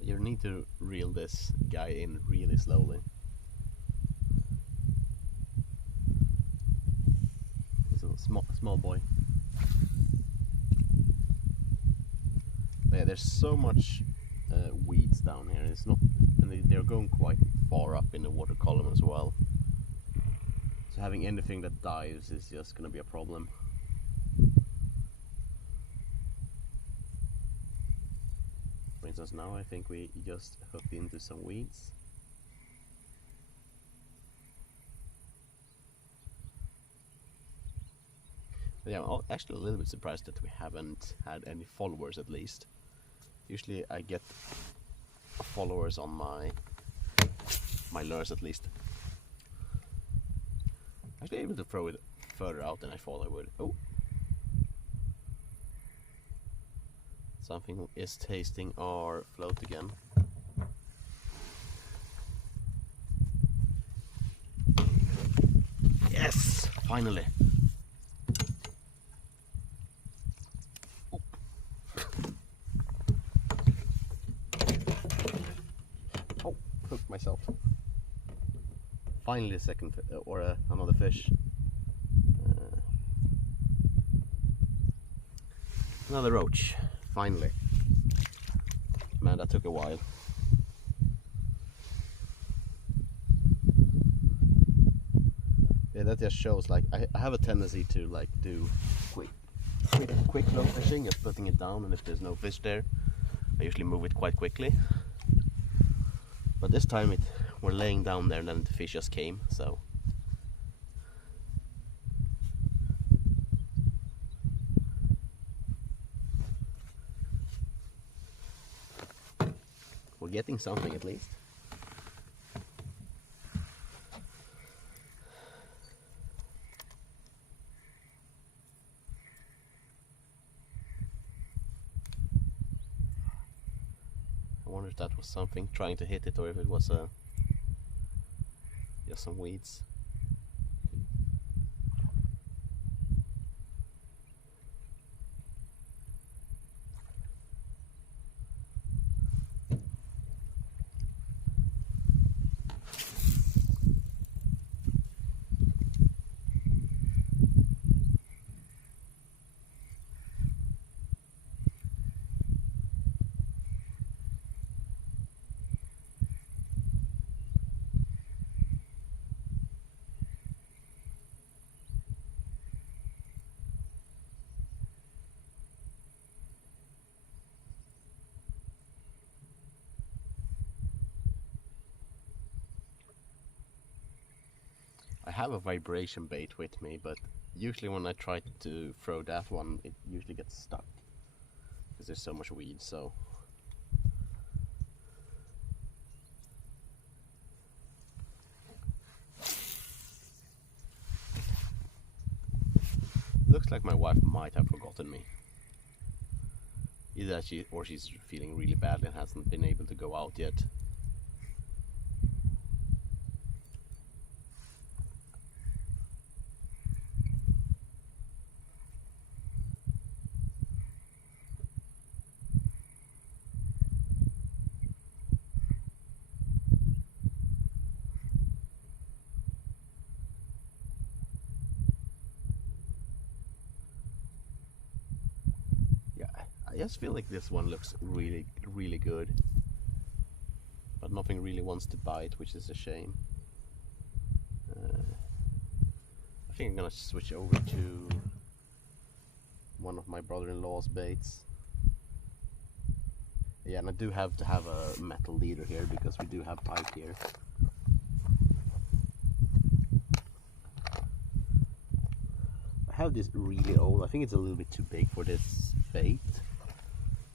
You need to reel this guy in really slowly. He's a small boy. But yeah, there's so much weeds down here. It's not, and they're going quite far up in the water column as well. So having anything that dives is just going to be a problem. For instance, now I think we just hooked into some weeds. But yeah, I'm actually a little bit surprised that we haven't had any followers at least. Usually I get followers on my lures at least. Actually able to throw it further out than I thought I would. Oh! Something is tasting our float again. Yes! Finally! Oh. Oh, hooked myself. Finally a second, another fish. Another roach. Finally. Man, that took a while. Yeah, that just shows like I have a tendency to like do quick flow fishing, just putting it down, and if there's no fish there, I usually move it quite quickly. But this time we're laying down there and then the fish just came, so. We're getting something at least. was something trying to hit it or if it was just some weeds. I have a vibration bait with me, but usually when I try to throw that one, it usually gets stuck because there's so much weed. So looks like my wife might have forgotten me. Either that she's feeling really bad and hasn't been able to go out yet. I just feel like this one looks really, really good, but nothing really wants to bite, which is a shame. I think I'm gonna switch over to one of my brother-in-law's baits. Yeah, and I do have to have a metal leader here because we do have pipe here. I have this really old, I think it's a little bit too big for this bait,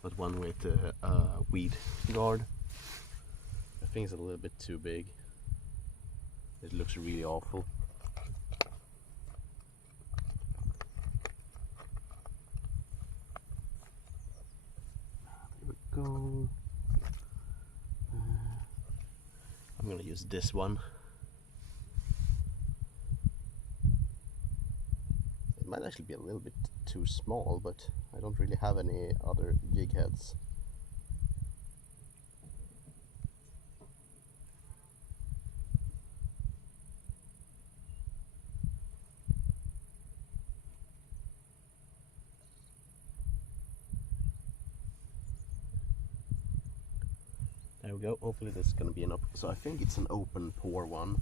but one with a weed guard. I think it's a little bit too big. It looks really awful. There we go. I'm gonna use this one. It might actually be a little bit too small, but I don't really have any other jig heads. There we go. Hopefully this is going to be an open. So I think it's an open pour one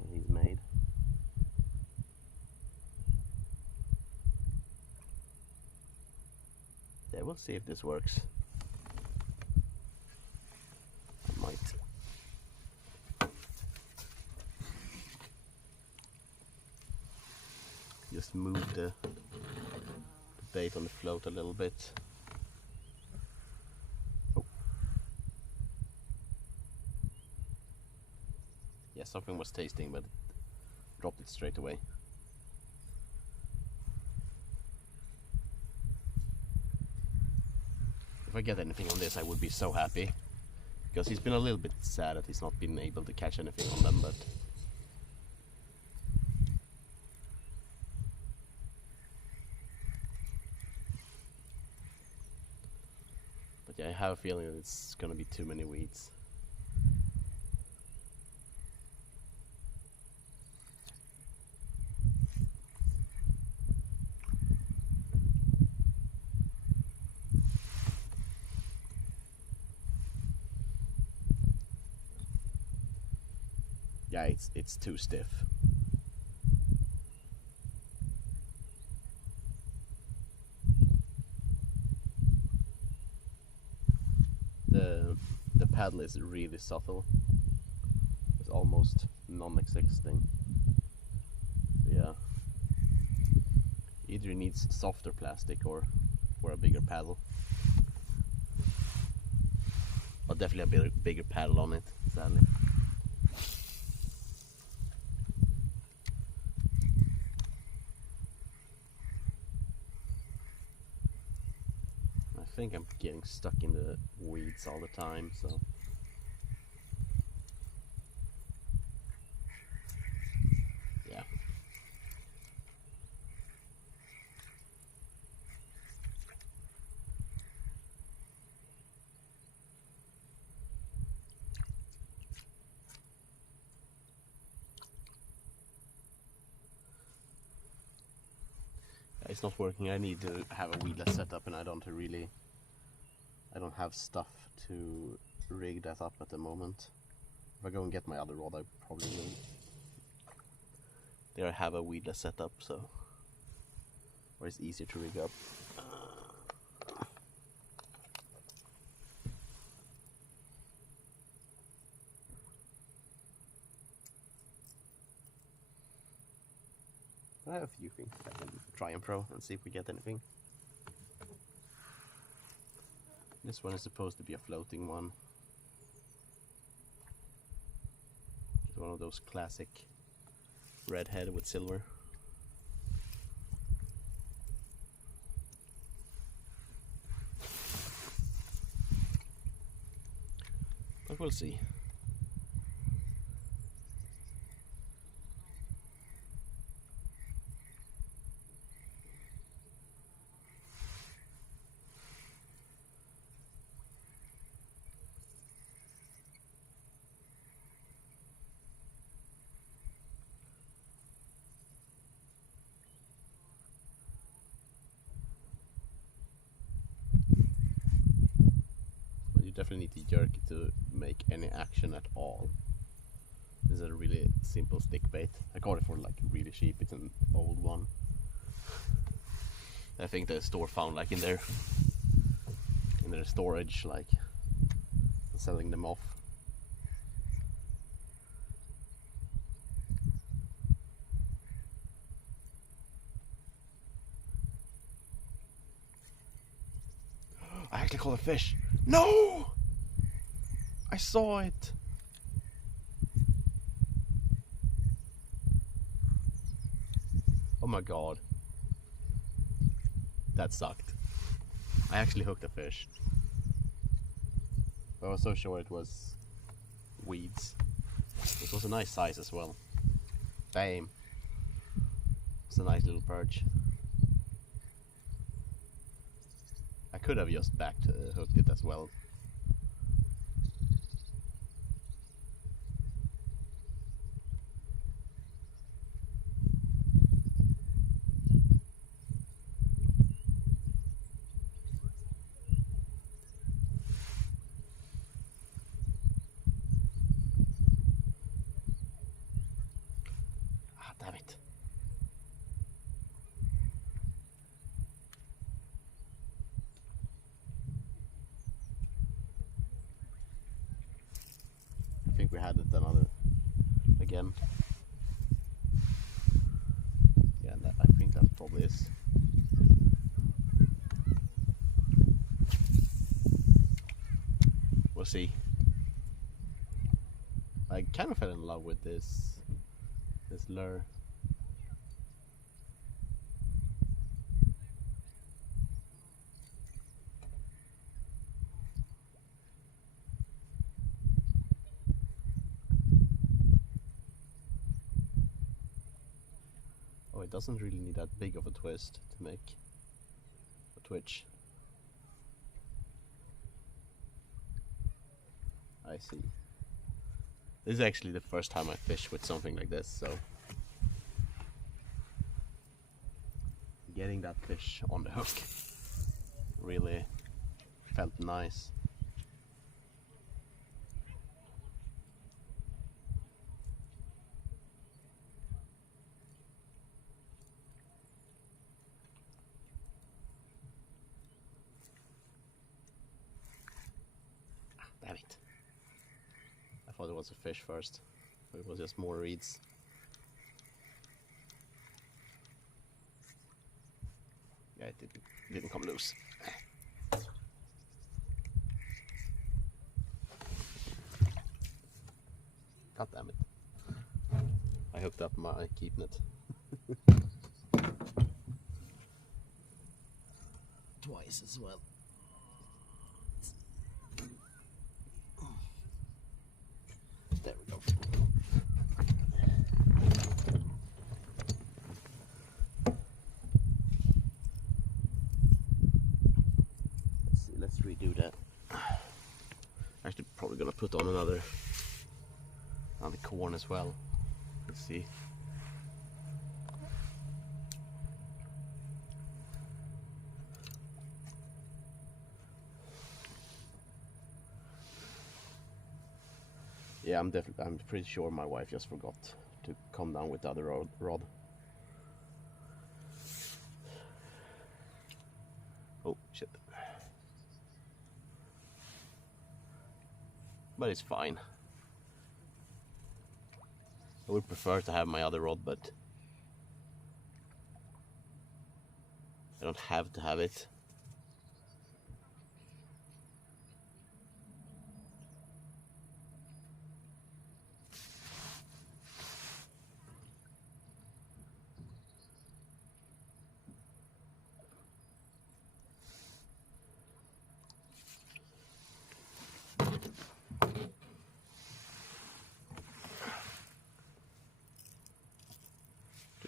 that he's made. Yeah, we'll see if this works. I might just move the bait on the float a little bit. Yeah, something was tasting, but dropped it straight away. If I get anything on this, I would be so happy, because he's been a little bit sad that he's not been able to catch anything on them, but yeah, I have a feeling that it's gonna be too many weeds. Yeah, it's too stiff. The paddle is really subtle. It's almost non-existing. Yeah. Either it needs softer plastic or a bigger paddle. Or definitely a bigger paddle on it, sadly. I think I'm getting stuck in the weeds all the time, so. Yeah. It's not working. I need to have a weedless setup, and I don't have stuff to rig that up at the moment. If I go and get my other rod, I probably will. There I have a weedless setup, so where it's easier to rig up. I have a few things I can try and throw and see if we get anything. This one is supposed to be a floating one. It's one of those classic redhead with silver. But we'll see. Definitely need to jerk it to make any action at all. This is a really simple stick bait. I got it for like really cheap. It's an old one. I think the store found like in their storage, like selling them off. I actually caught a fish. No! I saw it. Oh my god. That sucked. I actually hooked a fish. But I was so sure it was weeds. It was a nice size as well. Bam. It's a nice little perch. I could have just hooked it as well. Ah, damn it. I think we had it again. Yeah, I think that probably is. We'll see. I kind of fell in love with this lure. Oh, it doesn't really need that big of a twist to make a twitch. I see. This is actually the first time I fish with something like this, so getting that fish on the hook really felt nice. Ah, damn it. I thought it was a fish first, but it was just more reeds. Yeah, it didn't come loose. God damn it. I hooked up my keep net. Twice as well. probably gonna put on another corn as well. Let's see. Yeah, I'm pretty sure my wife just forgot to come down with the other rod. Oh shit. But it's fine. I would prefer to have my other rod, but I don't have to have it.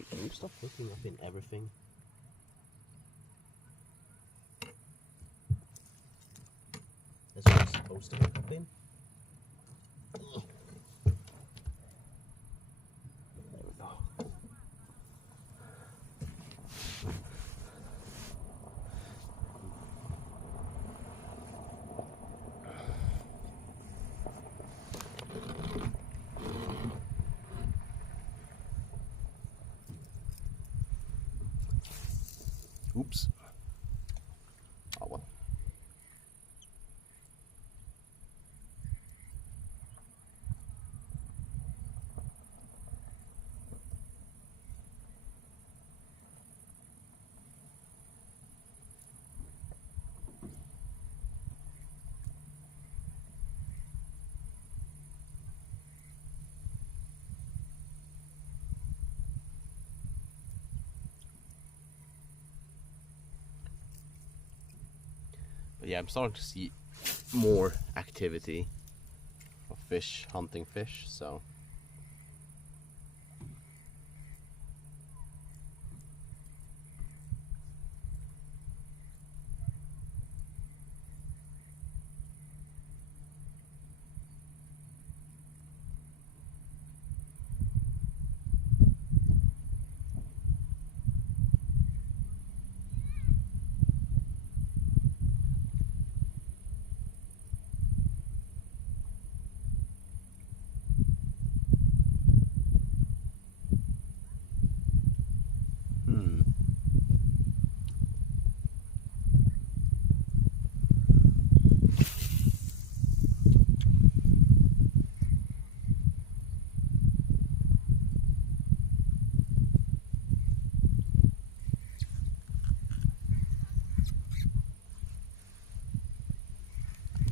Can you stop hooking up in everything? That's what it's supposed to hook up in. There we go. Oops. Oh well. But yeah, I'm starting to see more activity of fish, hunting fish, so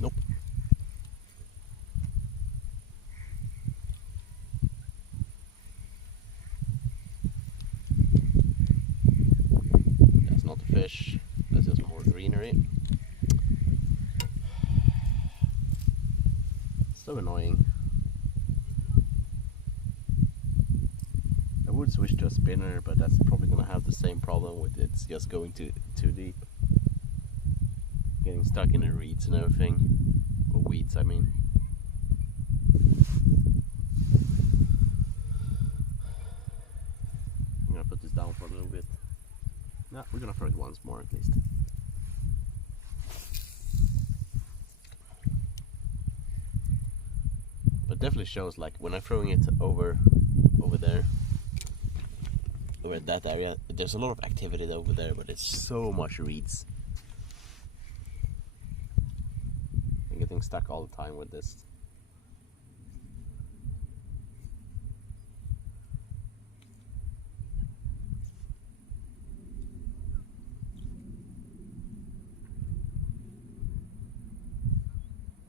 nope. That's not a fish, that's just more greenery. So annoying. I would switch to a spinner, but that's probably gonna have the same problem with it's just going too deep. Getting stuck in the reeds and everything. Or weeds, I mean. I'm gonna put this down for a little bit. No, we're gonna throw it once more at least. But definitely shows, like when I'm throwing it over there, over at that area, there's a lot of activity over there, but it's so much reeds. I'm getting stuck all the time with this.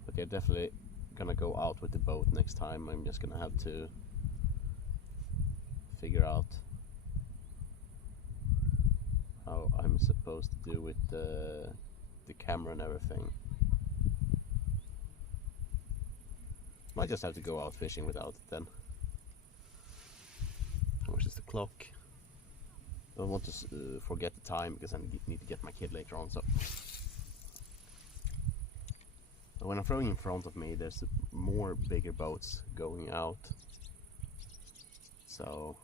But yeah, definitely gonna go out with the boat next time. I'm just gonna have to figure out how I'm supposed to do with the camera and everything. Might just have to go out fishing without it then. How much is the clock? I don't want to forget the time because I need to get my kid later on. So When I'm throwing in front of me, there's more bigger boats going out. So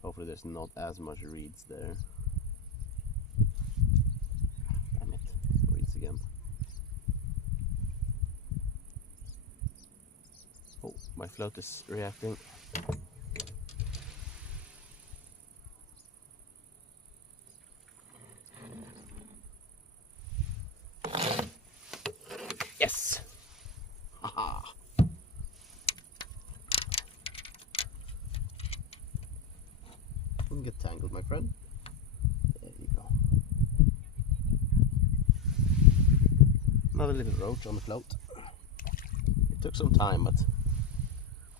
hopefully there's not as much reeds there. Damn it, reeds again. Oh, my float is reacting. Yes! Haha! Don't get tangled, my friend. There you go. Another little roach on the float. It took some time, but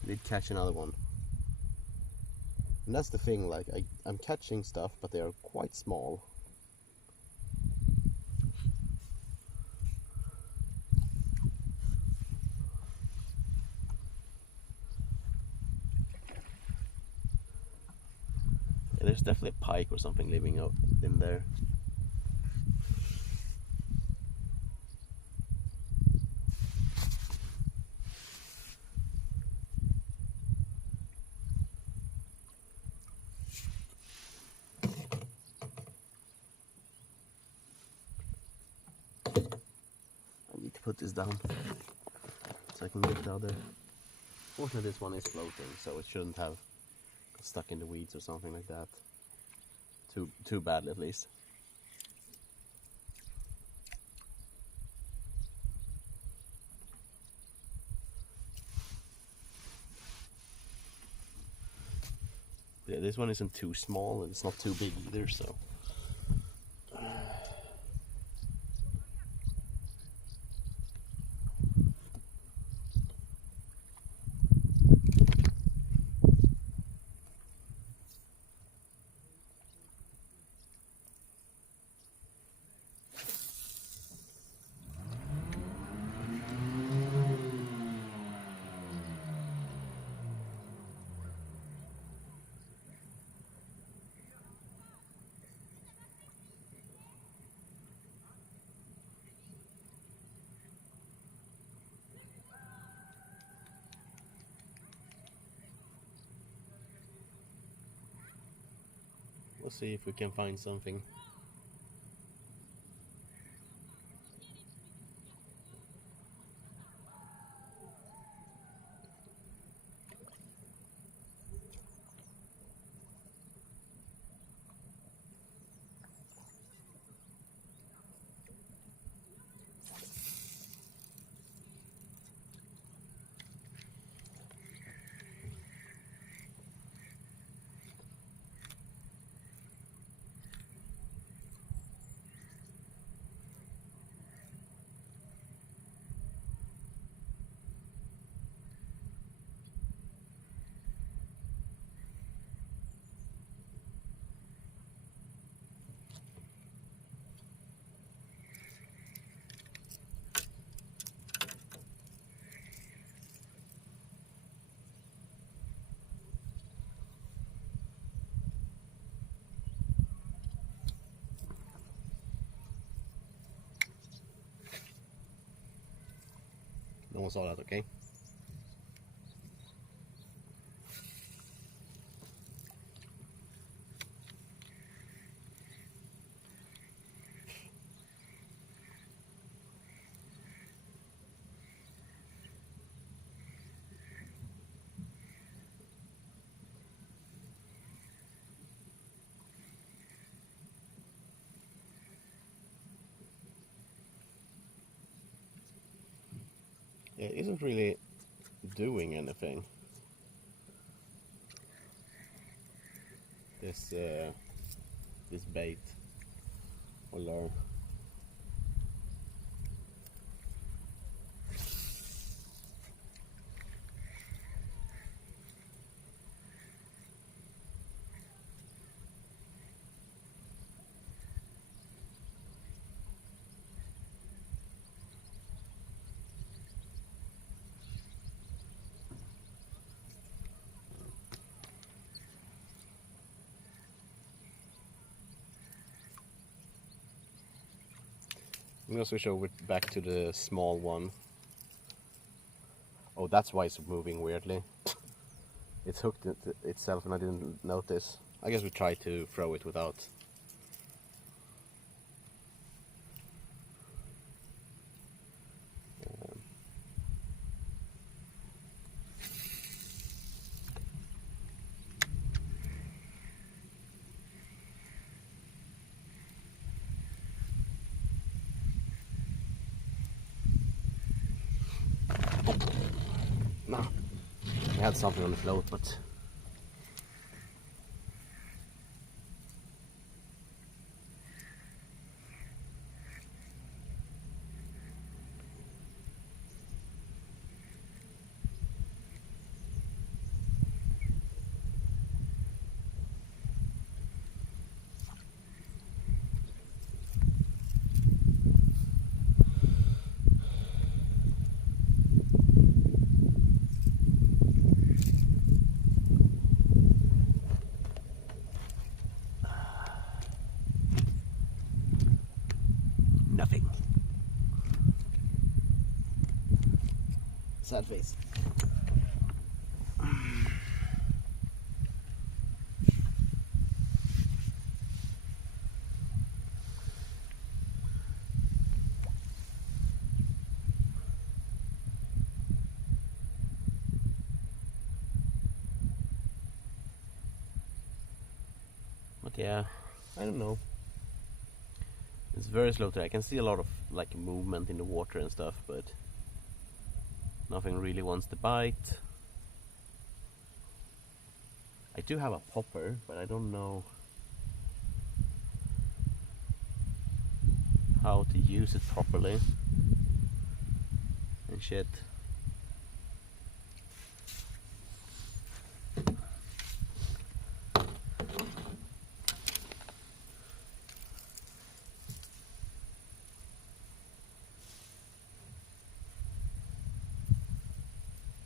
I did catch another one. And that's the thing, like I'm catching stuff, but they are quite small. Yeah, there's definitely a pike or something living out in there. I need to put this down so I can get it out there. Fortunately, this one is floating, so it shouldn't have got stuck in the weeds or something like that. Too badly, at least. Yeah, this one isn't too small and it's not too big either, so. We'll see if we can find something. No one saw that, okay? Yeah, it isn't really doing anything. This bait or lure. I'm gonna switch over back to the small one. Oh, that's why it's moving weirdly. It's hooked itself and I didn't notice. I guess we try to throw it without. No, I had something on the float, but nothing. Sad face. But yeah, I don't know. It's very slow today. I can see a lot of like movement in the water and stuff, but nothing really wants to bite. I do have a popper, but I don't know how to use it properly and shit.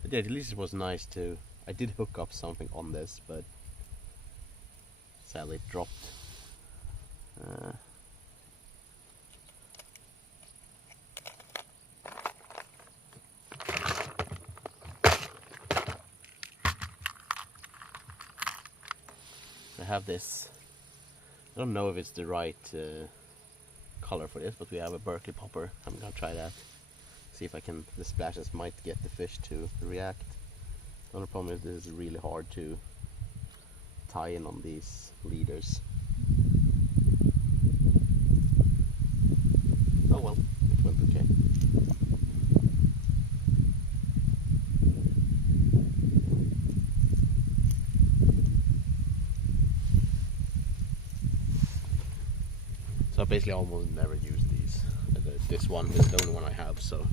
But yeah, at least it was nice to. I did hook up something on this, but sadly it dropped. I have this. I don't know if it's the right color for this, but we have a Berkeley popper. I'm gonna try that. See if I can. The splashes might get the fish to react. The only problem is this is really hard to tie in on these leaders. Oh well, it went okay. So I basically almost never use these. This one is the only one I have, so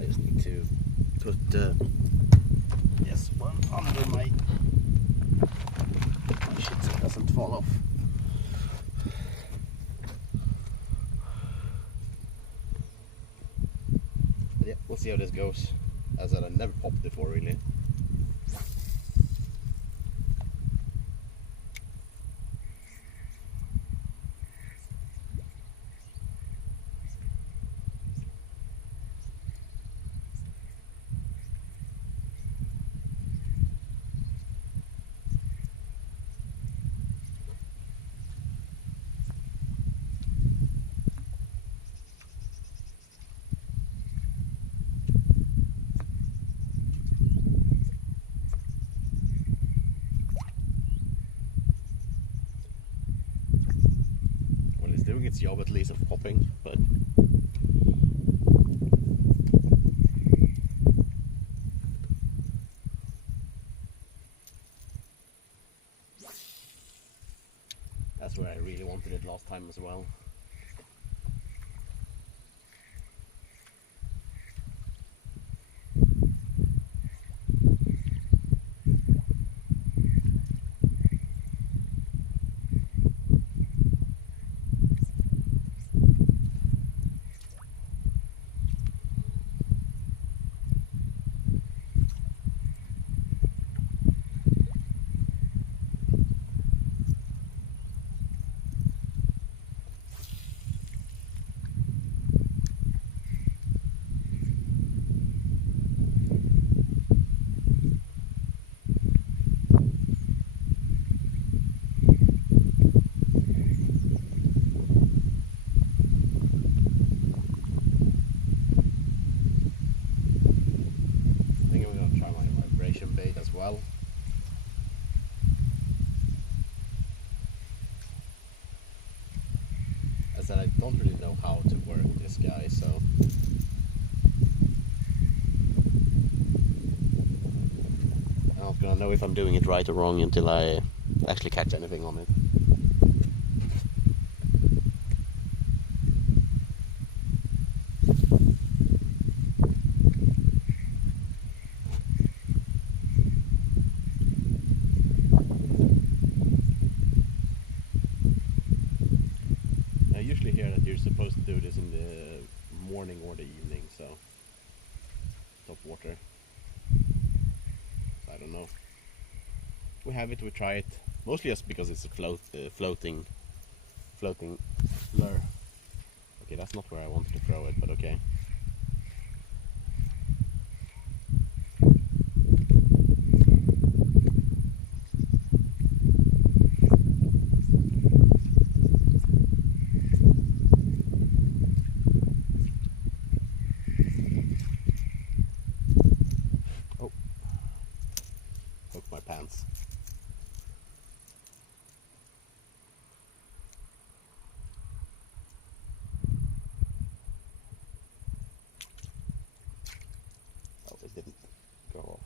I just need to put this one under my shit so it doesn't fall off. But yeah, we'll see how this goes. As I said, I've never popped before really. Doing its job at least of popping, but that's where I really wanted it last time as well. don't really know how to work this guy, so I'm not gonna know if I'm doing it right or wrong until I actually catch anything on it. I usually hear that you're supposed to do this in the morning or the evening, so top water. I don't know. We have it, we try it. Mostly just because it's a floating lure. Okay, that's not where I wanted to throw it, but okay. Oh, hooked my pants. Oh, it didn't go off.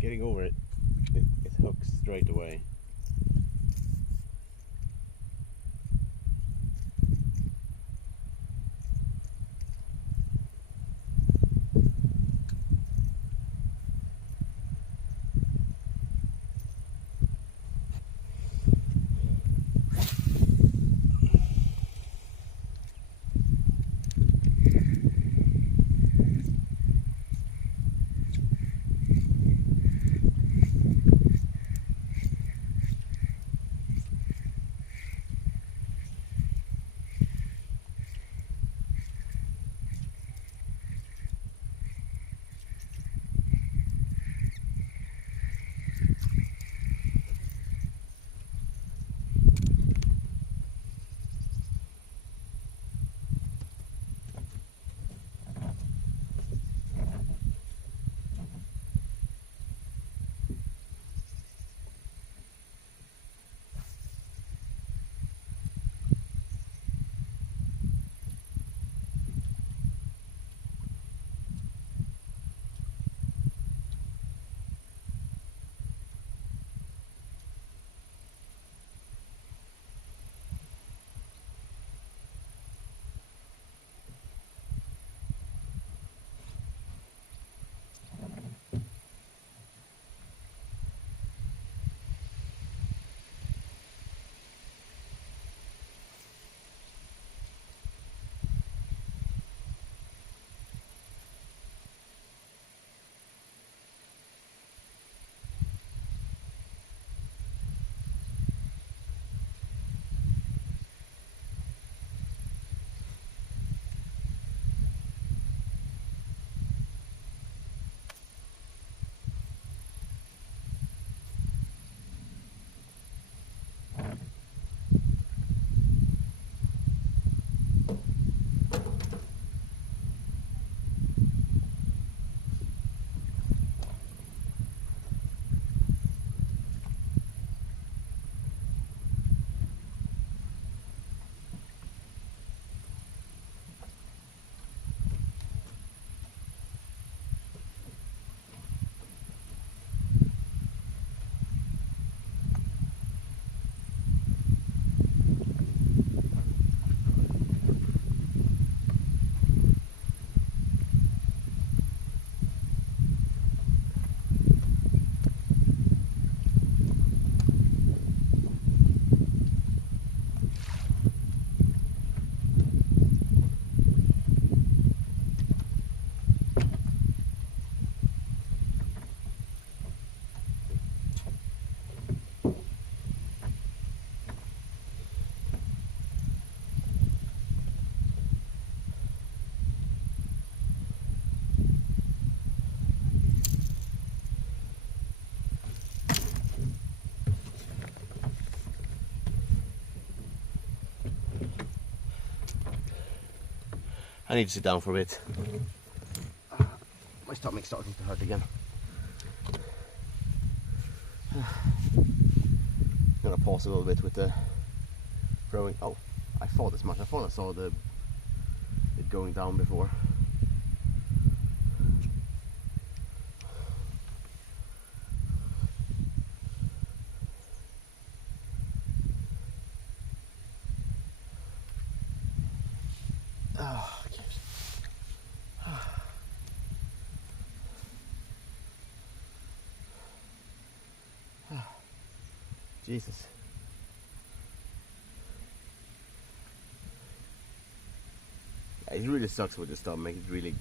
Getting over it, it hooks straight away. I need to sit down for a bit. My stomach's starting to hurt again. I'm gonna pause a little bit with the throwing. Oh, I thought as much. I thought I saw it going down before. Oh, Jesus. It really sucks with the stomach. It really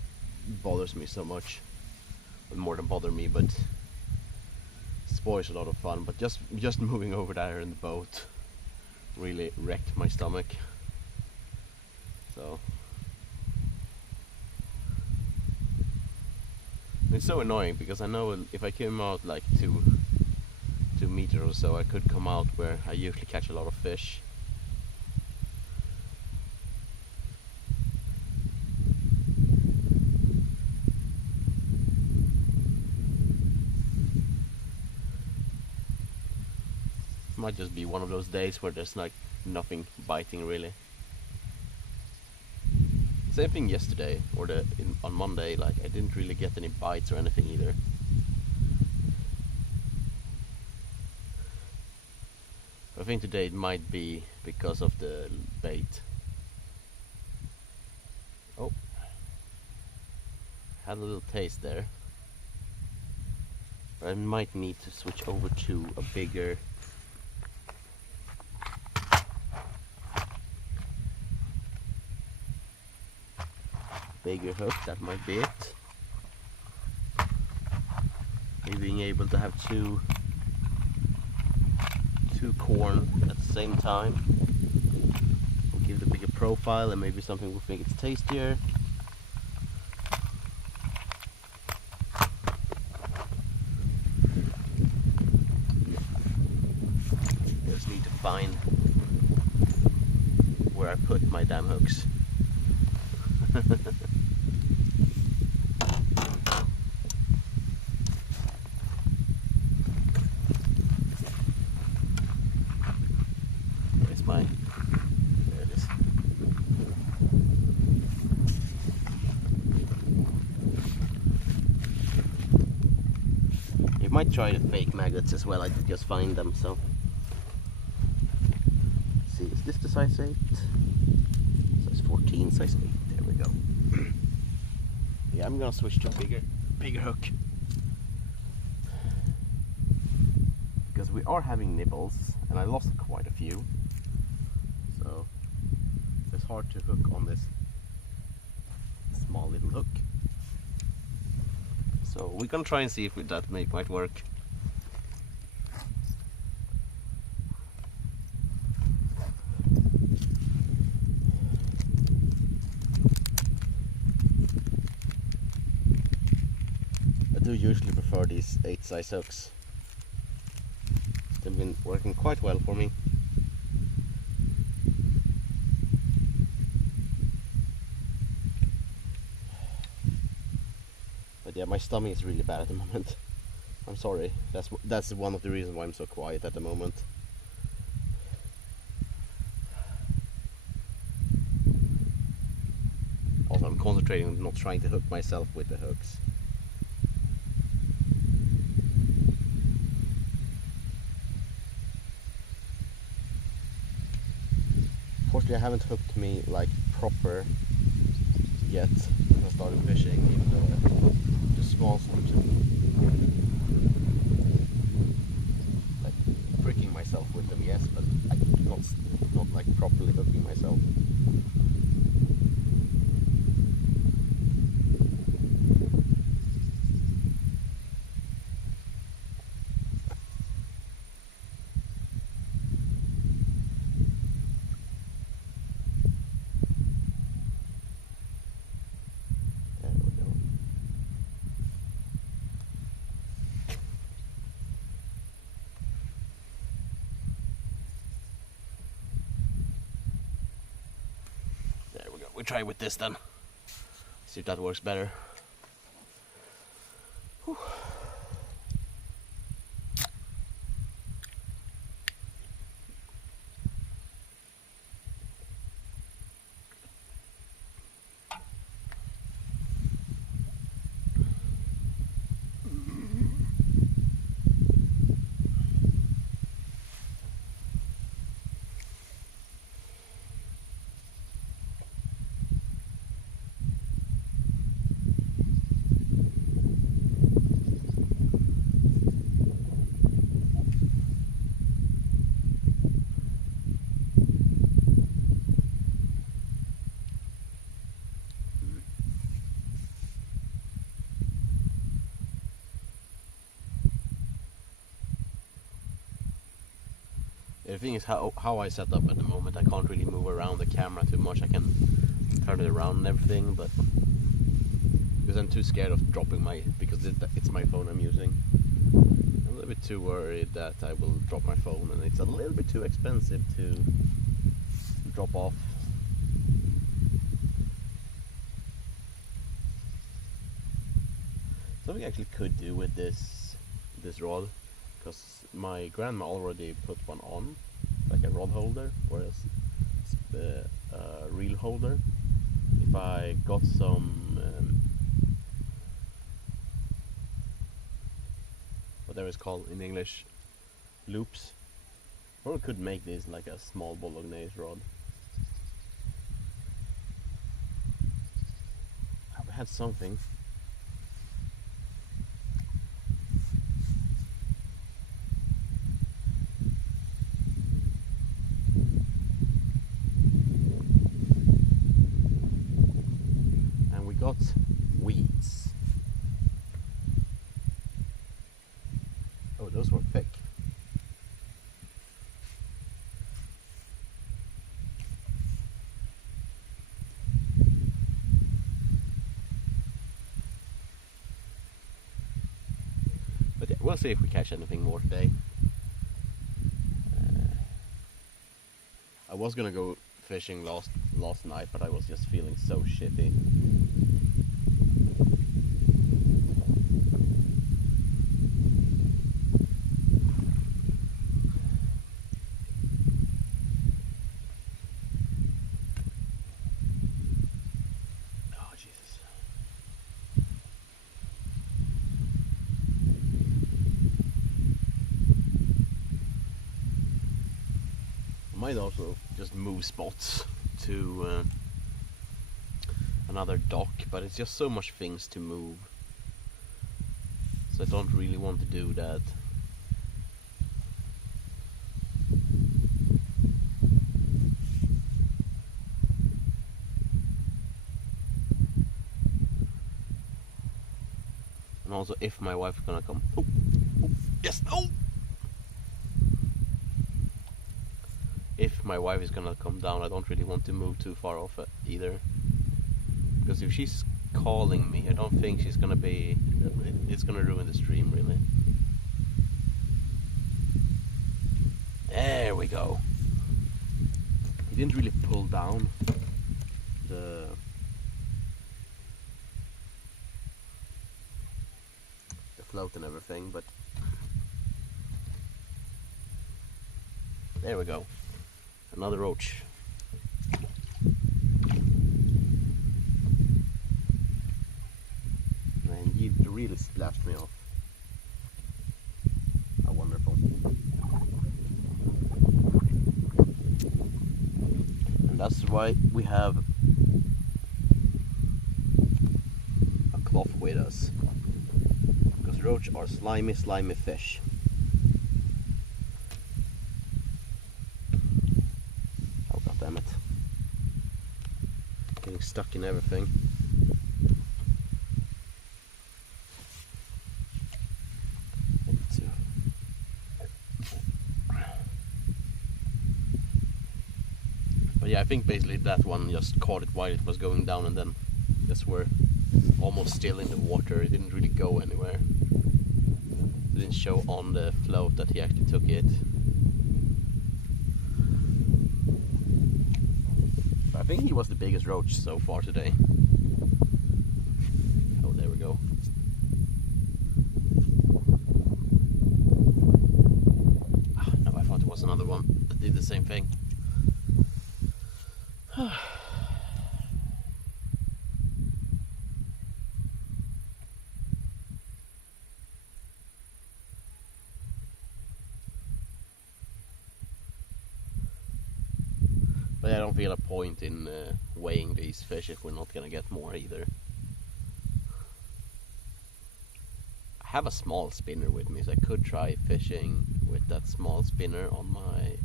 bothers me so much. Well, more than bother me, but spoils a lot of fun. But just moving over there in the boat really wrecked my stomach. So it's so annoying because I know if I came out like 2 meters or so, I could come out where I usually catch a lot of fish. Might just be one of those days where there's like nothing biting really. Same thing yesterday or on Monday, like I didn't really get any bites or anything either. I think today it might be because of the bait. Oh, had a little taste there. I might need to switch over to a bigger hook. That might be it. Maybe being able to have two corn at the same time will give it a bigger profile, and maybe something will think it's tastier. Just need to find where I put my damn hooks. There it is. You might try the fake maggots as well. I did just find them, so. Let's see, is this the size 8? Size 14, size 8. There we go. Yeah, I'm gonna switch to a bigger hook. Because we are having nibbles, and I lost quite a few. So it's hard to hook on this small little hook. So we're gonna try and see if that might work. I do usually prefer these 8 size hooks. They've been working quite well for me. But yeah, my stomach is really bad at the moment. I'm sorry. That's one of the reasons why I'm so quiet at the moment. Also, I'm concentrating on not trying to hook myself with the hooks. Fortunately, I haven't hooked me like proper yet since I started fishing, even though just small slips of like pricking myself with them, yes, but not like properly hooking myself. There we go. We try with this then. See if that works better. Whew. The thing is how I set up at the moment. I can't really move around the camera too much. I can turn it around and everything, but because I'm too scared of dropping because it's my phone I'm using. I'm a little bit too worried that I will drop my phone, and it's a little bit too expensive to drop off. Something I actually could do with this rod, because my grandma already put one on, like a rod holder or a reel holder. If I got some whatever it's called in English, loops, or I could make this like a small bolognese rod. I've had something. Got weeds. Oh, those were thick. But yeah, we'll see if we catch anything more today. I was gonna go fishing last night, but I was just feeling so shitty. Oh Jesus. I might also just move spots to another dock, but it's just so much things to move, so I don't really want to do that. And also, if my wife's gonna come, oh, yes, oh! If my wife is gonna come down, I don't really want to move too far off it either. Because if she's calling me, I don't think she's gonna be... It's gonna ruin the stream, really. There we go. He didn't really pull down the float and everything, but there we go. Another roach. Man, you really splashed me off. How wonderful. And that's why we have a cloth with us. Because roach are slimy, slimy fish. Damn it. Getting stuck in everything. But yeah, I think basically that one just caught it while it was going down, and then just were almost still in the water. It didn't really go anywhere. It didn't show on the float that he actually took it. I think he was the biggest roach so far today. go. No, I thought it was another one that did the same thing. But I don't feel a point in weighing these fish if we're not gonna get more either. I have a small spinner with me, so I could try fishing with that small spinner on my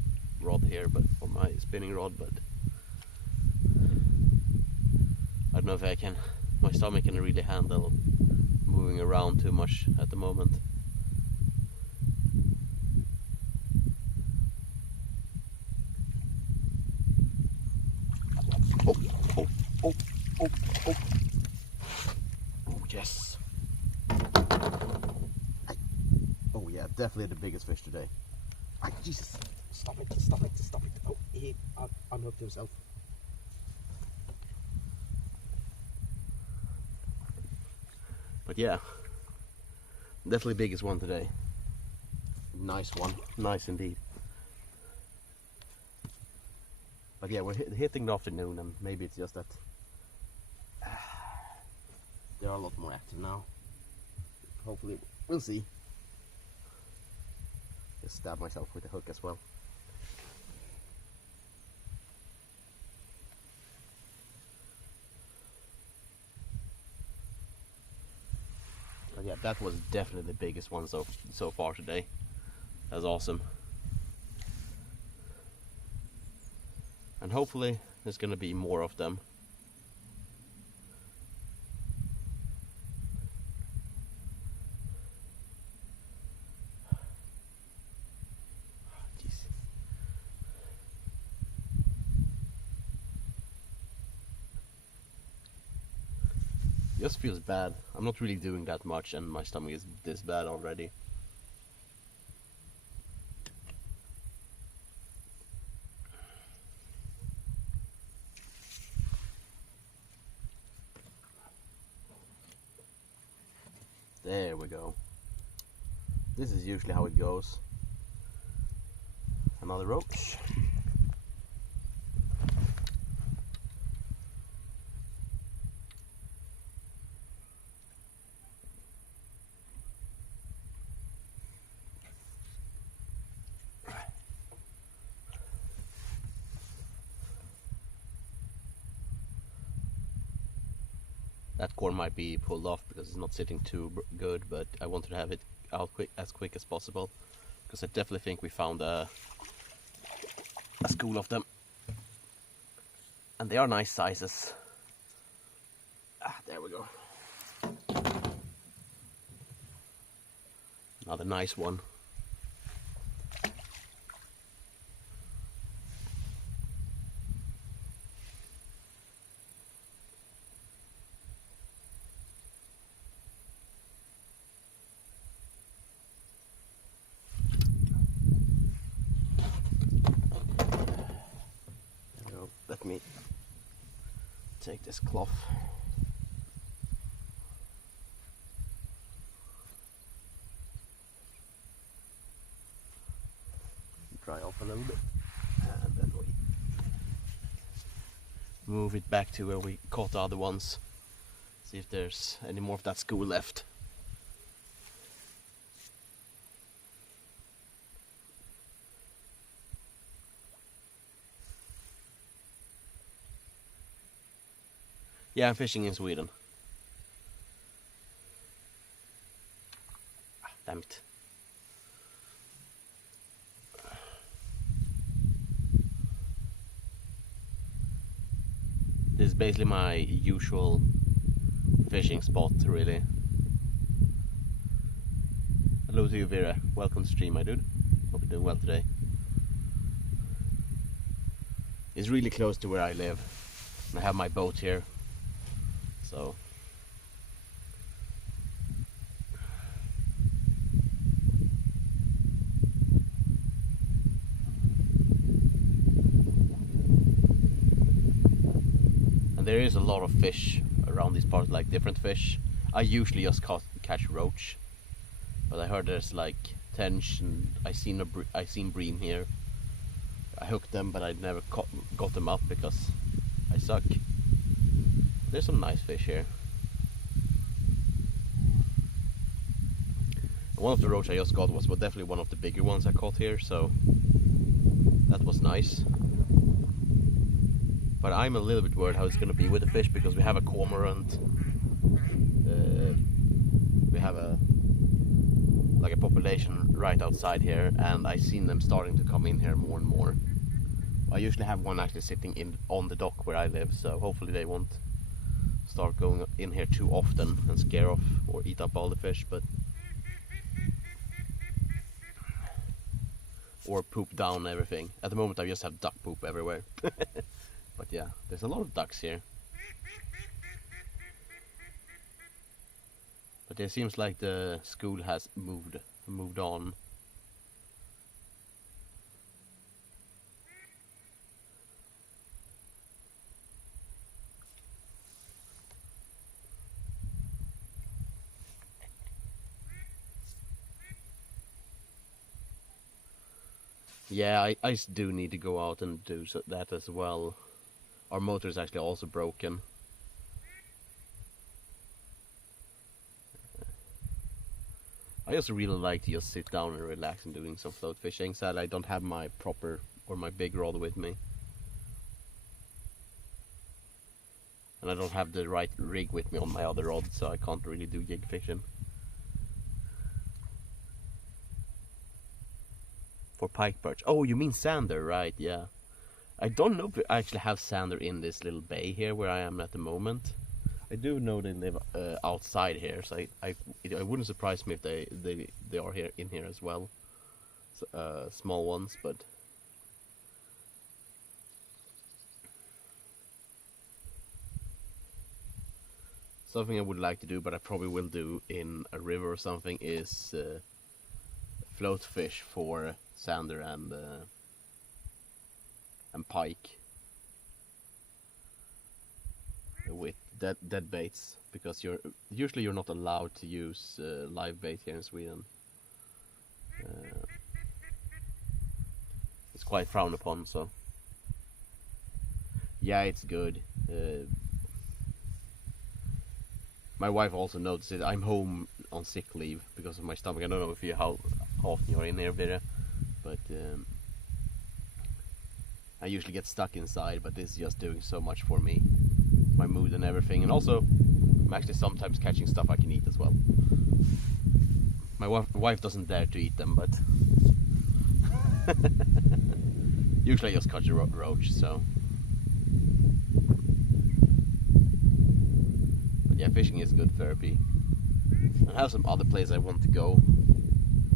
rod here, but for my spinning rod, but I don't know if I can. My stomach can really handle moving around too much at the moment. Oh, oh, oh, oh, oh. Oh, yes. Oh, yeah, definitely the biggest fish today. Ay, Jesus. Stop it, stop it, stop it. Oh, he unhooked himself. But yeah, definitely biggest one today. Nice one, nice indeed. But yeah, we're hitting the afternoon, and maybe it's just that they are a lot more active now. Hopefully, we'll see. Just stab myself with the hook as well. But yeah, that was definitely the biggest one so far today. That was awesome. And hopefully there's gonna be more of them. Jeez. Just feels bad. I'm not really doing that much and my stomach is this bad already. There we go. This is usually how it goes. Another roach. That core might be pulled off because it's not sitting too good, but I wanted to have it out as quick as possible because I definitely think we found a school of them, and they are nice sizes. There we go. Another nice one. Let me take this cloth. Dry off a little bit, and then we move it back to where we caught the other ones. See if there's any more of that school left. Yeah, I'm fishing in Sweden. Damn it. This is basically my usual fishing spot, really. Hello to you, Vera. Welcome to stream, my dude. Hope you're doing well today. It's really close to where I live. I have my boat here. So and there is a lot of fish around these parts, like different fish. I usually just catch roach, but I heard there's like tench, and I seen bream here. I hooked them, but I never got them up because I suck. There's some nice fish here. One of the roach I just got was definitely one of the bigger ones I caught here, so that was nice. But I'm a little bit worried how it's going to be with the fish, because we have a cormorant. We have a population right outside here, and I've seen them starting to come in here more and more. I usually have one actually sitting on the dock where I live, so hopefully they won't start going in here too often and scare off or eat up all the fish, but or poop down everything. At the moment I just have duck poop everywhere. But yeah, there's a lot of ducks here. But it seems like the school has moved on. Yeah, I do need to go out and do that as well. Our motor is actually also broken. I just really like to just sit down and relax and doing some float fishing. Sadly, I don't have my proper or my big rod with me. And I don't have the right rig with me on my other rod, so I can't really do jig fishing. For pike perch. Oh, you mean sander, right? Yeah. I don't know if I actually have sander in this little bay here where I am at the moment. I do know they live outside here, so it wouldn't surprise me if they are here in here as well. So, small ones, but something I would like to do, but I probably will do in a river or something, is float fish for sander and pike with dead baits, because usually you're not allowed to use live bait here in Sweden. It's quite frowned upon, so yeah, it's good. My wife also noticed it. I'm home on sick leave because of my stomach. I don't know if how often you're in here, Vera, but I usually get stuck inside, but this is just doing so much for me, my mood and everything. And also, I'm actually sometimes catching stuff I can eat as well. My wife doesn't dare to eat them, but usually I just catch a roach, so. But yeah, fishing is good therapy. I have some other places I want to go.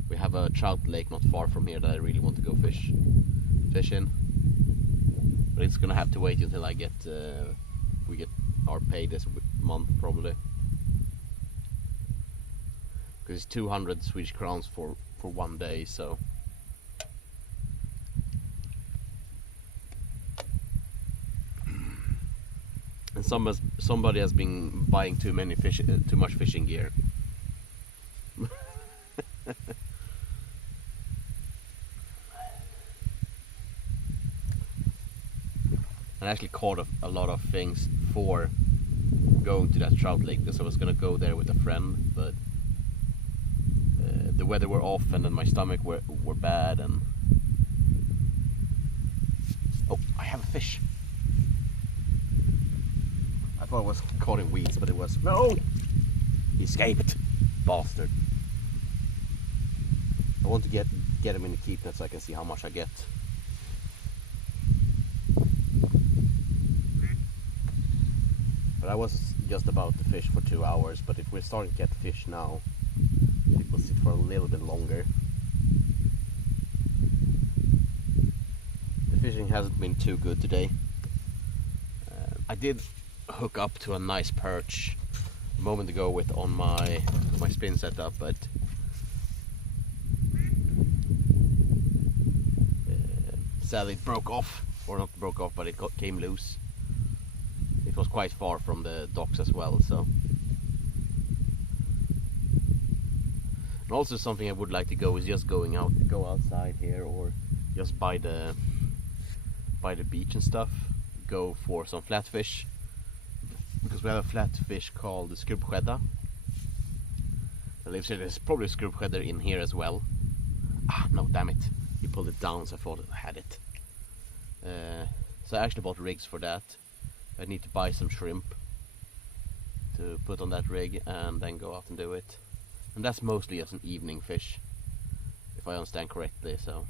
We have a trout lake not far from here that I really want to go fish in. But it's gonna have to wait until I get we get our pay this month probably. Because it's 200 Swedish crowns for 1 day, so. And somebody has been buying too much fishing gear. I actually caught a lot of things for going to that trout lake, because I was gonna go there with a friend, but the weather were off, and then my stomach were bad, and oh, I have a fish. I thought it was caught in weeds, but it was no. He escaped, bastard. I want to get him in the keep net so I can see how much I get. But I was just about to fish for 2 hours, but if we're starting to get fish now, it will sit for a little bit longer. The fishing hasn't been too good today. I did hook up to a nice perch a moment ago on my spin setup, but sadly it broke off, or not broke off, but it came loose. It was quite far from the docks as well, so And also something I would like to go is just go outside here, or just by the beach and stuff, go for some flatfish, because we have a flatfish called the skrubbskädda that lives here. There's probably a skrubbskädda in here as well. Ah, no, damn it, he pulled it down, so I thought I had it. So I actually bought rigs for that. I need to buy some shrimp to put on that rig and then go out and do it. And that's mostly as an evening fish, if I understand correctly, so.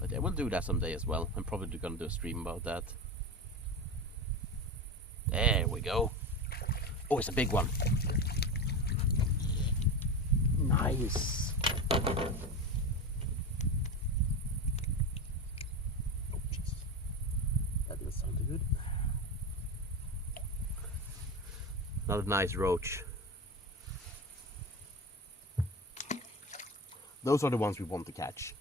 But yeah, we'll do that someday as well. I'm probably gonna do a stream about that. There we go. Oh, it's a big one. Nice. That didn't sound too good. Another nice roach. Those are the ones we want to catch.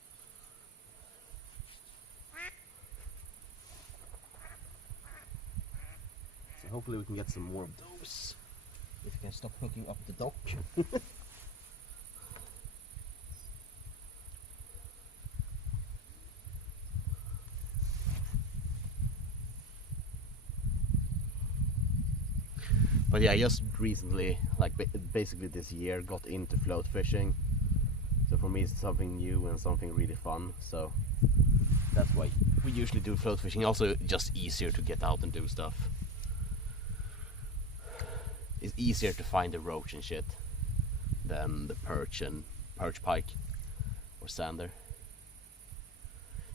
So hopefully we can get some more of those. If you can stop hooking up the dock. But yeah, I just recently, like basically this year, got into float fishing. So for me it's something new and something really fun. So that's why we usually do float fishing. Also just easier to get out and do stuff. It's easier to find the roach and shit than the perch and perch pike or sander.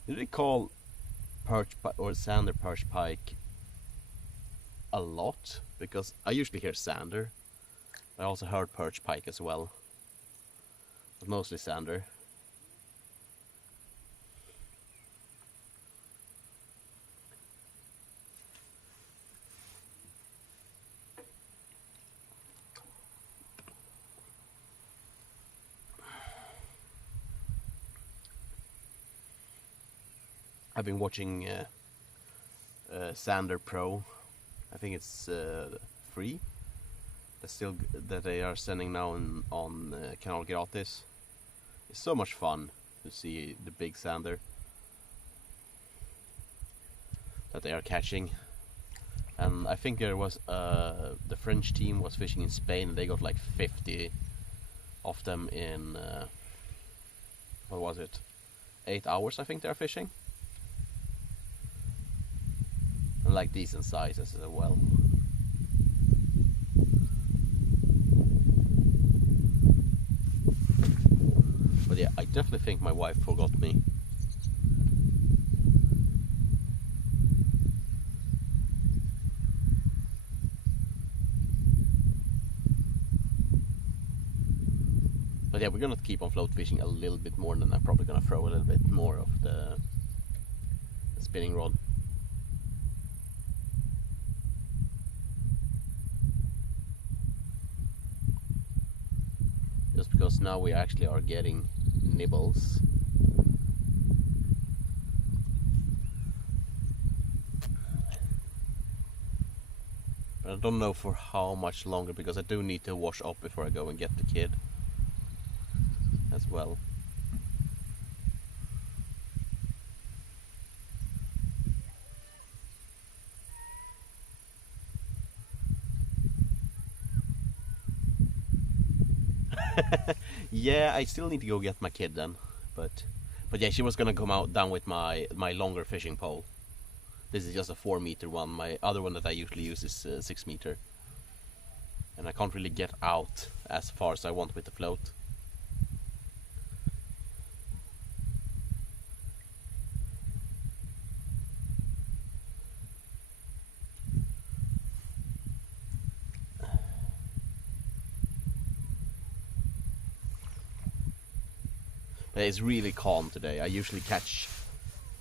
Do they call perch or sander perch pike a lot? Because I usually hear sander. I also heard perch pike as well, but mostly sander. I've been watching Sander Pro. I think it's free. That they are sending now on Canal Gratis. It's so much fun to see the big sander that they are catching. And I think there was the French team was fishing in Spain and they got like 50 of them in what was it, 8 hours I think they're fishing. And like decent sizes as well. But yeah, I definitely think my wife forgot me. But yeah, we're gonna keep on float fishing a little bit more, and then I'm probably gonna throw a little bit more of the spinning rod. Just because now we actually are getting nibbles. But I don't know for how much longer, because I do need to wash up before I go and get the kid as well. Yeah, I still need to go get my kid then, but yeah, she was gonna come out down with my longer fishing pole. This is just a 4-meter one. My other one that I usually use is 6-meter, and I can't really get out as far as I want with the float. But it's really calm today. I usually catch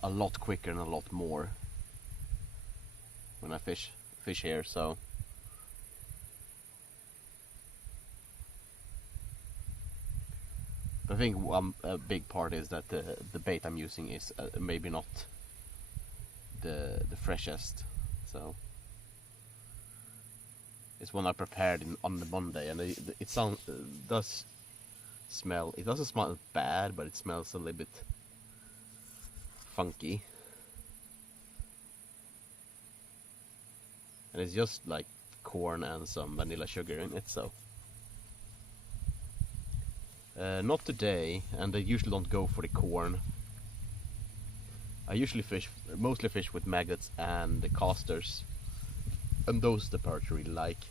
a lot quicker and a lot more when I fish here, so I think a big part is that the bait I'm using is maybe not the freshest, so It's one I prepared on the Monday, and it does smell. It doesn't smell bad, but it smells a little bit funky. And it's just like corn and some vanilla sugar in it, so. Not today, and I usually don't go for the corn. I usually mostly fish with maggots and the casters, and those the perch really like.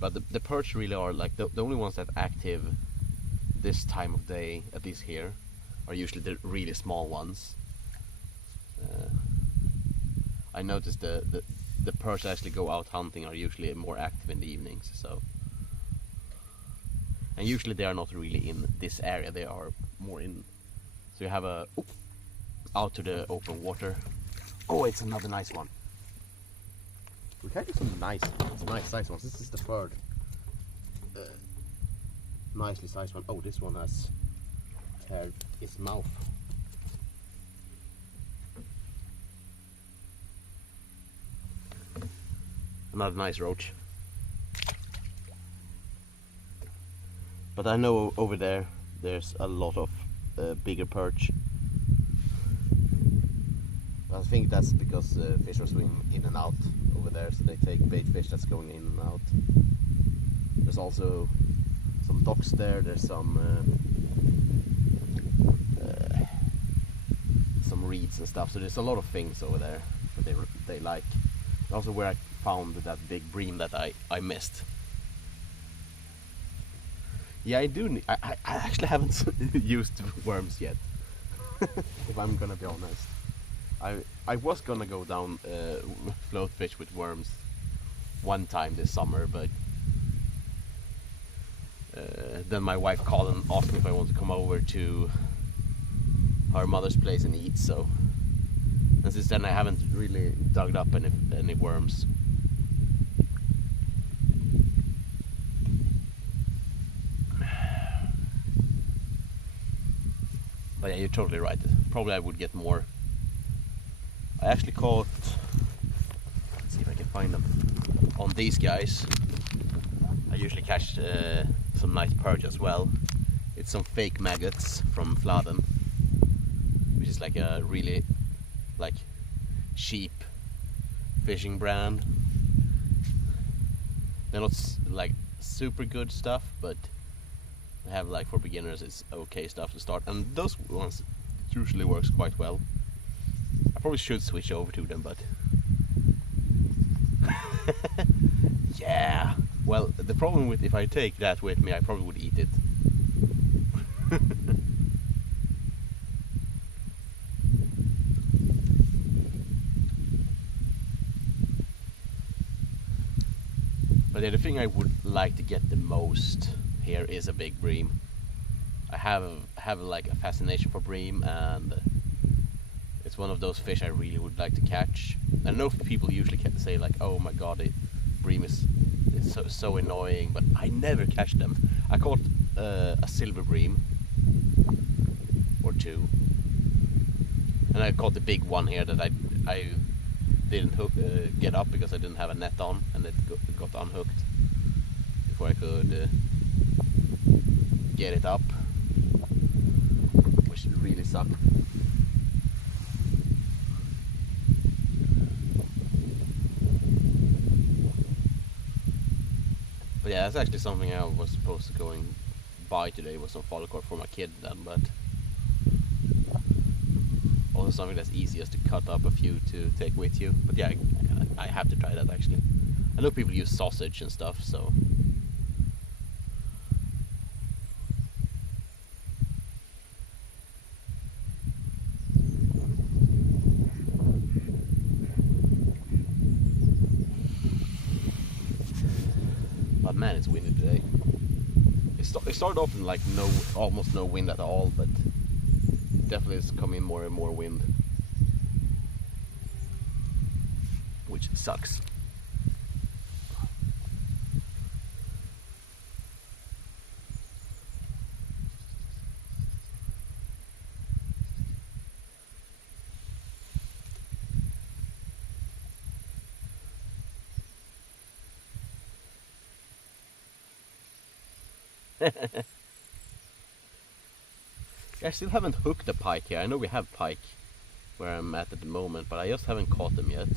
But the perch really are like the only ones that are active this time of day, at least here, are usually the really small ones. I noticed the perch that actually go out hunting are usually more active in the evenings, so. And usually they are not really in this area, they are more in, so you have out to the open water. Oh, it's another nice one. We can do some nice size ones. This is the third nicely sized one. Oh, this one has teared its mouth. Another nice roach. But I know over there's a lot of bigger perch. I think that's because fish are swimming in and out over there, so they take bait fish that's going in and out. There's also some docks there. There's some reeds and stuff. So there's a lot of things over there that they like. Also where I found that big bream that I missed. Yeah, I actually haven't used worms yet, if I'm gonna be honest. I was gonna go down float fish with worms one time this summer, but then my wife called and asked me if I want to come over to her mother's place and eat, so. And since then I haven't really dug up any worms. But yeah, you're totally right. Probably I would get more. I actually caught, let's see if I can find them, on these guys. I usually catch some nice perch as well. It's some fake maggots from Fladen, which is like a really cheap fishing brand. They're not like super good stuff, but they have, like, for beginners it's okay stuff to start, and those ones usually works quite well. I probably should switch over to them, but yeah. Well, the problem with if I take that with me, I probably would eat it. But yeah, the thing I would like to get the most here is a big bream. I have like a fascination for bream, and it's one of those fish I really would like to catch. I know people usually say like, oh my god, bream is so annoying, but I never catch them. I caught a silver bream or two, and I caught the big one here that I didn't get up because I didn't have a net on, and it got unhooked before I could get it up, which really sucked. But yeah, that's actually something I was supposed to go and buy today, was some follow cord for my kid then, but also something that's easiest to cut up a few to take with you. But yeah, I have to try that actually. I know people use sausage and stuff, so. But man, it's windy today. It started off in like almost no wind at all, but definitely it's coming more and more wind, which sucks. I still haven't hooked a pike here. I know we have pike where I'm at the moment, but I just haven't caught them yet.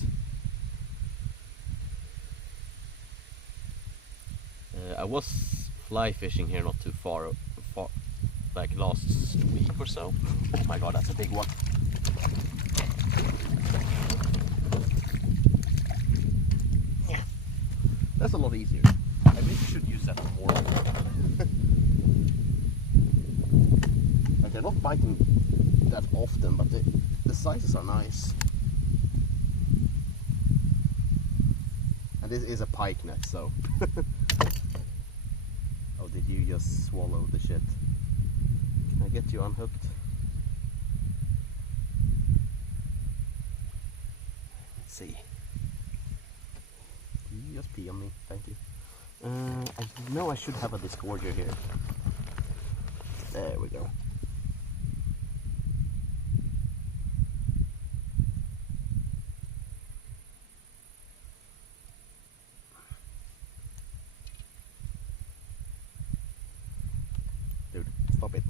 I was fly fishing here not too far, like last week or so. Oh my god, that's a big one. Yeah, that's a lot easier. I maybe should use that more. Like, they're not biting that often, but the sizes are nice. And this is a pike net, so. Oh, did you just swallow the shit? Can I get you unhooked? Let's see. You just pee on me, thank you. I know I should have a disgorger here. There we go. Dude, stop it.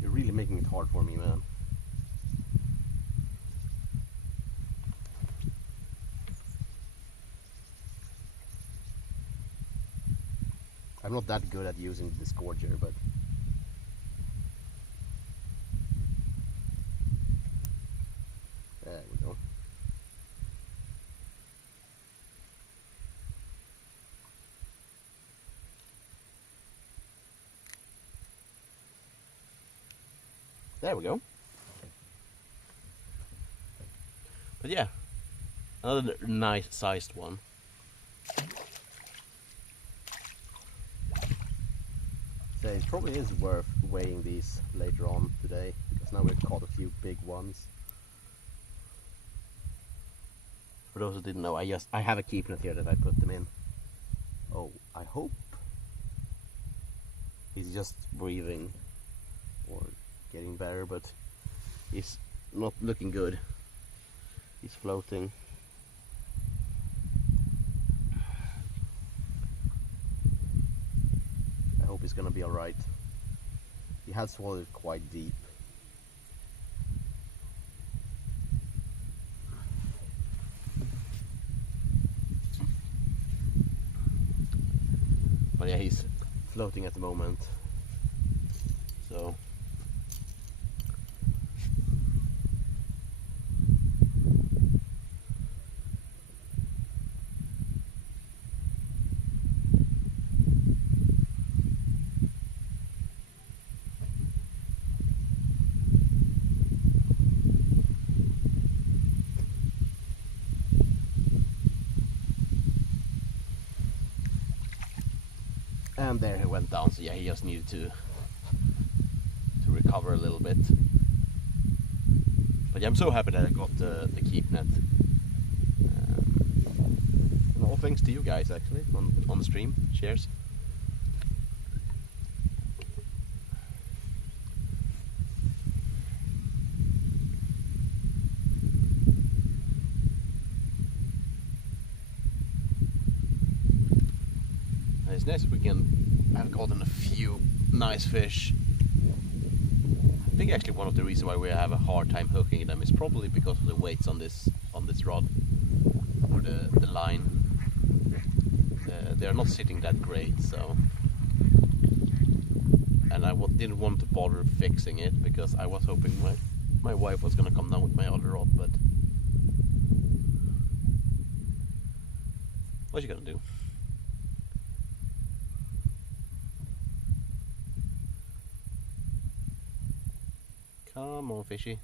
You're really making it hard for me, man. I'm not that good at using the disgorger, but there we go. There we go. But yeah, another nice sized one. So it probably is worth weighing these later on today, because now we've caught a few big ones. For those who didn't know, I have a keep net here that I put them in. Oh, I hope he's just breathing or getting better, but he's not looking good. He's floating. I hope he's gonna be alright. He had swallowed it quite deep. But yeah, he's floating at the moment. So and there he went down, so yeah, he just needed to recover a little bit. But yeah, I'm so happy that I got the keep net. And all thanks to you guys, actually, on the stream. Cheers. It's nice weekend. I've gotten a few nice fish. I think actually one of the reasons why we have a hard time hooking them is probably because of the weights on this rod, or the line. They're not sitting that great, so. And I didn't want to bother fixing it because I was hoping my wife was gonna come down with my other rod, but what's she gonna do? Come on, fishy.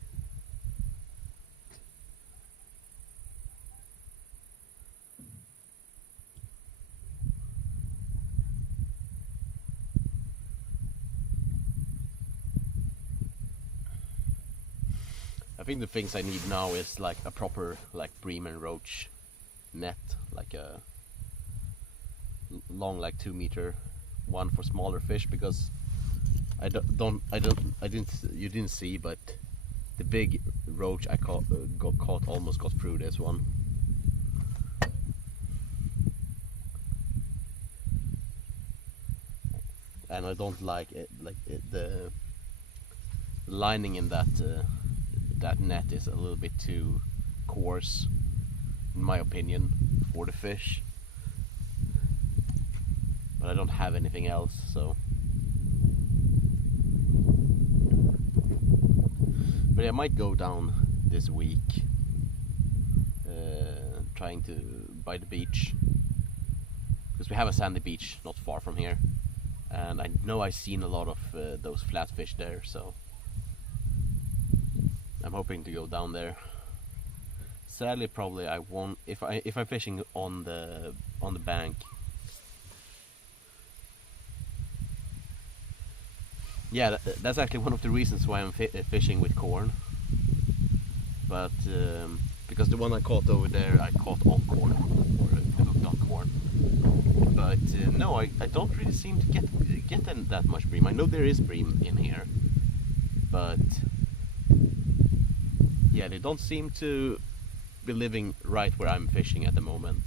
I think the things I need now is like a proper like bream and roach net, like a long, like 2 meter one for smaller fish, because you didn't see, but the big roach I got caught almost got through this one. and I don't like it. The lining in that net is a little bit too coarse, in my opinion, for the fish. But I don't have anything else, so. But I might go down this week, trying to by the beach, because we have a sandy beach not far from here, and I know I've seen a lot of those flatfish there, so I'm hoping to go down there. Sadly, probably I won't if I'm fishing on the bank. Yeah, that's actually one of the reasons why I'm fishing with corn. But because the one I caught over there, I caught on corn, or hooked on corn. But no, I don't really seem to get that much bream. I know there is bream in here, but yeah, they don't seem to be living right where I'm fishing at the moment.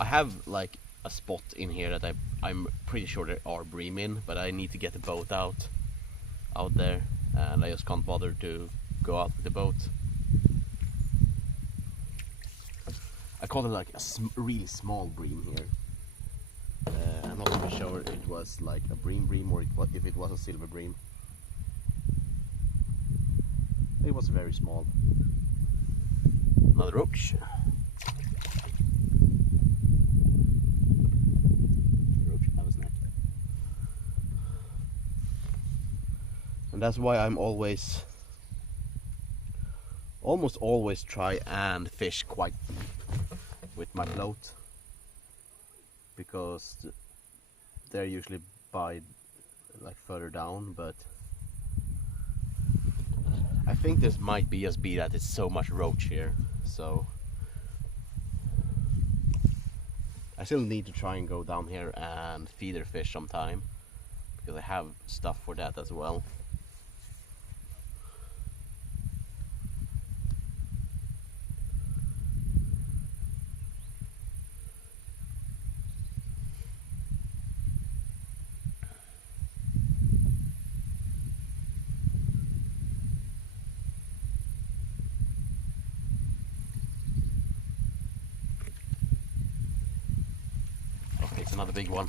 I have like a spot in here that I'm pretty sure there are bream in, but I need to get the boat out there, and I just can't bother to go out with the boat. I caught it like a really small bream here. I'm not even sure it was like a bream or if it was a silver bream. It was very small. Another roach. And that's why I'm almost always try and fish quite deep with my float, because they're usually by like further down. But I think this might just be that it's so much roach here, so I still need to try and go down here and feeder fish sometime, because I have stuff for that as well. It's another big one.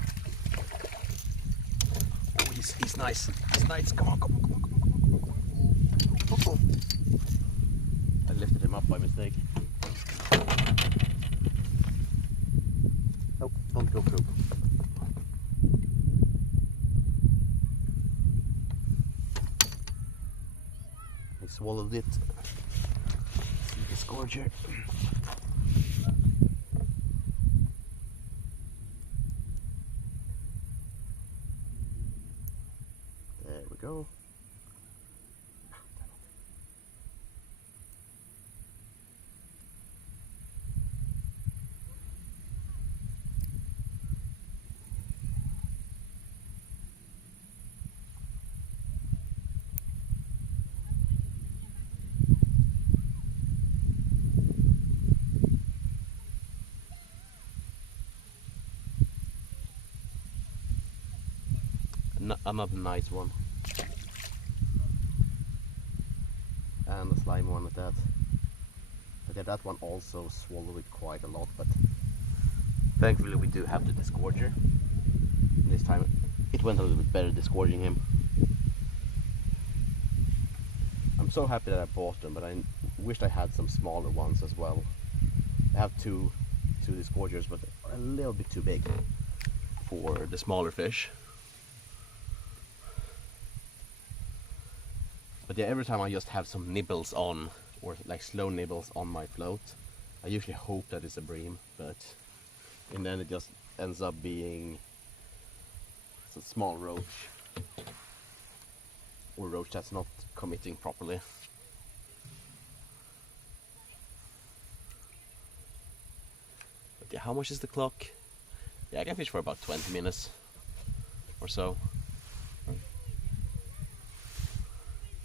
Oh, he's nice. He's nice. Come on. Oh. I lifted him up by mistake. Nope, don't go through. He swallowed it. See the scourger. There we go. Another nice one, and a slime one at that. But yeah, that one also swallowed it quite a lot, but thankfully we do have the disgorger. And this time it went a little bit better disgorging him. I'm so happy that I bought them, but I wished I had some smaller ones as well. I have two disgorgers, but they're a little bit too big for the smaller fish. But yeah, every time I just have some nibbles on, or like slow nibbles on my float, I usually hope that it's a bream, but in the end it just ends up being a small roach, or roach that's not committing properly. But yeah, how much is the clock? Yeah, I can fish for about 20 minutes or so.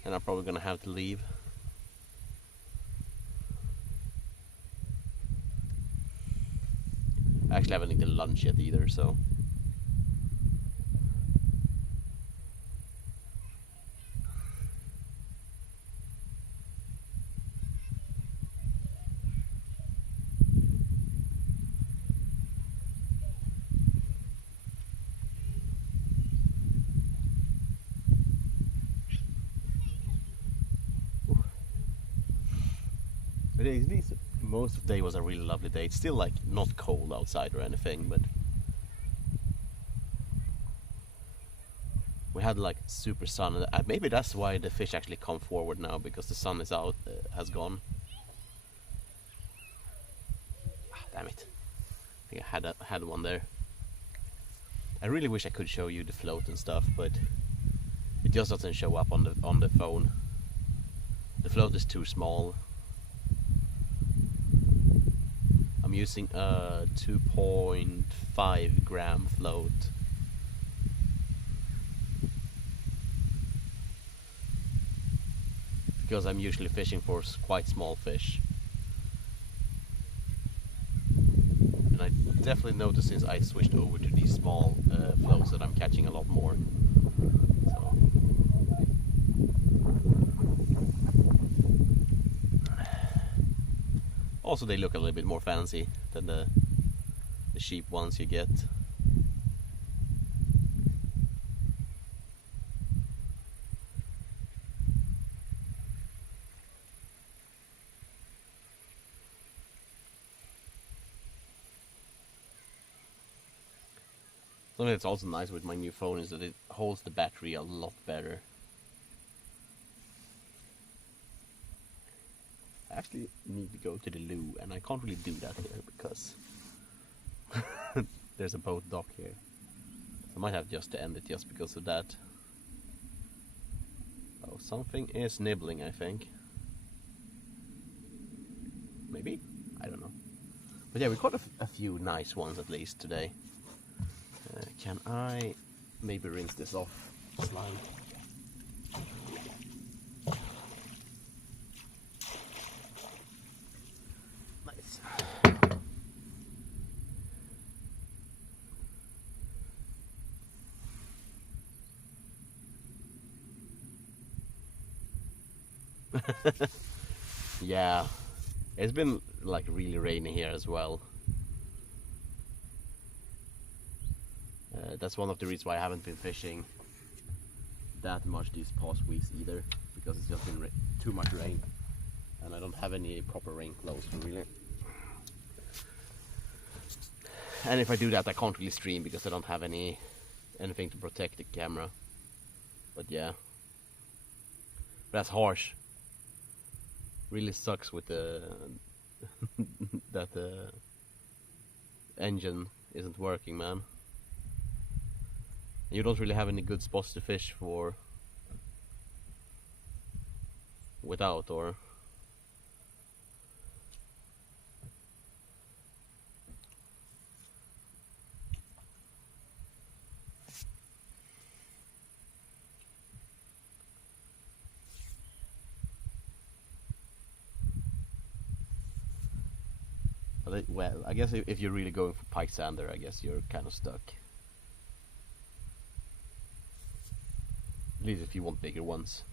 And I'm probably gonna have to leave. I actually haven't eaten lunch yet either, so. But at least most of the day was a really lovely day. It's still like not cold outside or anything, but we had like super sun. And maybe that's why the fish actually come forward now, because the sun is out, has gone. Ah, damn it! I think I had one there. I really wish I could show you the float and stuff, but it just doesn't show up on the phone. The float is too small. I'm using a 2.5 gram float. Because I'm usually fishing for quite small fish. And I definitely noticed since I switched over to these small floats that I'm catching a lot more. So. Also, they look a little bit more fancy than the cheap ones you get. Something that's also nice with my new phone is that it holds the battery a lot better. I actually need to go to the loo, and I can't really do that here because there's a boat dock here. I might have just to end it just because of that. Oh, something is nibbling, I think. Maybe? I don't know. But yeah, we caught a few nice ones at least today. Can I maybe rinse this off slime? Nice. Yeah, it's been like really rainy here as well. That's one of the reasons why I haven't been fishing that much these past weeks either, because it's just been too much rain and I don't have any proper rain clothes really. And if I do that, I can't really stream because I don't have anything to protect the camera. But yeah, but that's harsh. Really sucks with the that the engine isn't working, man. You don't really have any good spots to fish for without, or well, I guess if you're really going for pike sander, I guess you're kind of stuck. At least if you want bigger ones.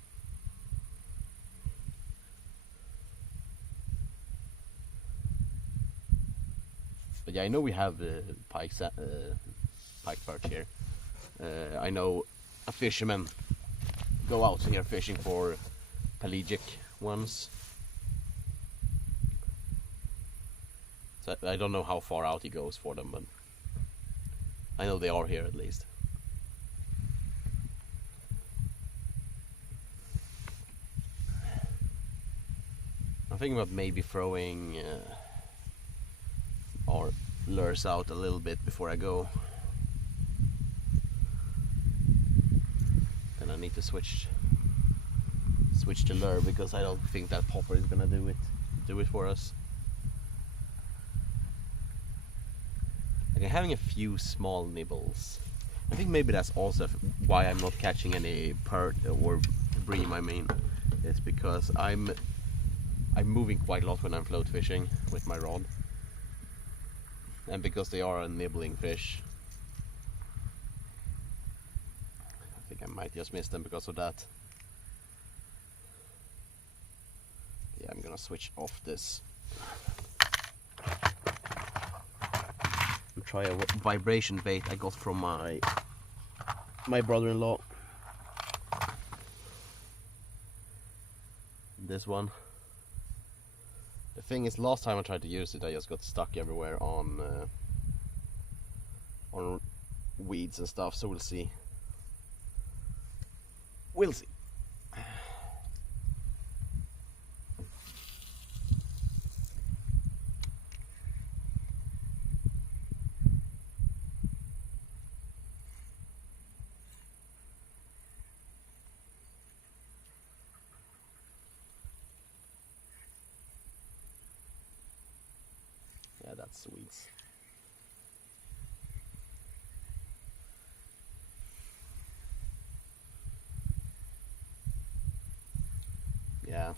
But yeah, I know we have pike perch here. I know a fisherman go out here fishing for pelagic ones. So I don't know how far out he goes for them, but I know they are here at least. I'm thinking about maybe throwing our lures out a little bit before I go. Then I need to switch to lure because I don't think that popper is gonna do it for us. Okay, having a few small nibbles. I think maybe that's also why I'm not catching any perch or bream. I mean, it's because I'm moving quite a lot when I'm float fishing with my rod. and because they are a nibbling fish, I think I might just miss them because of that. Yeah, I'm gonna switch off this and try a vibration bait I got from my brother-in-law. This one. The thing is, last time I tried to use it, I just got stuck everywhere on weeds and stuff. So we'll see. We'll see. Yeah, that's weeds. Yeah.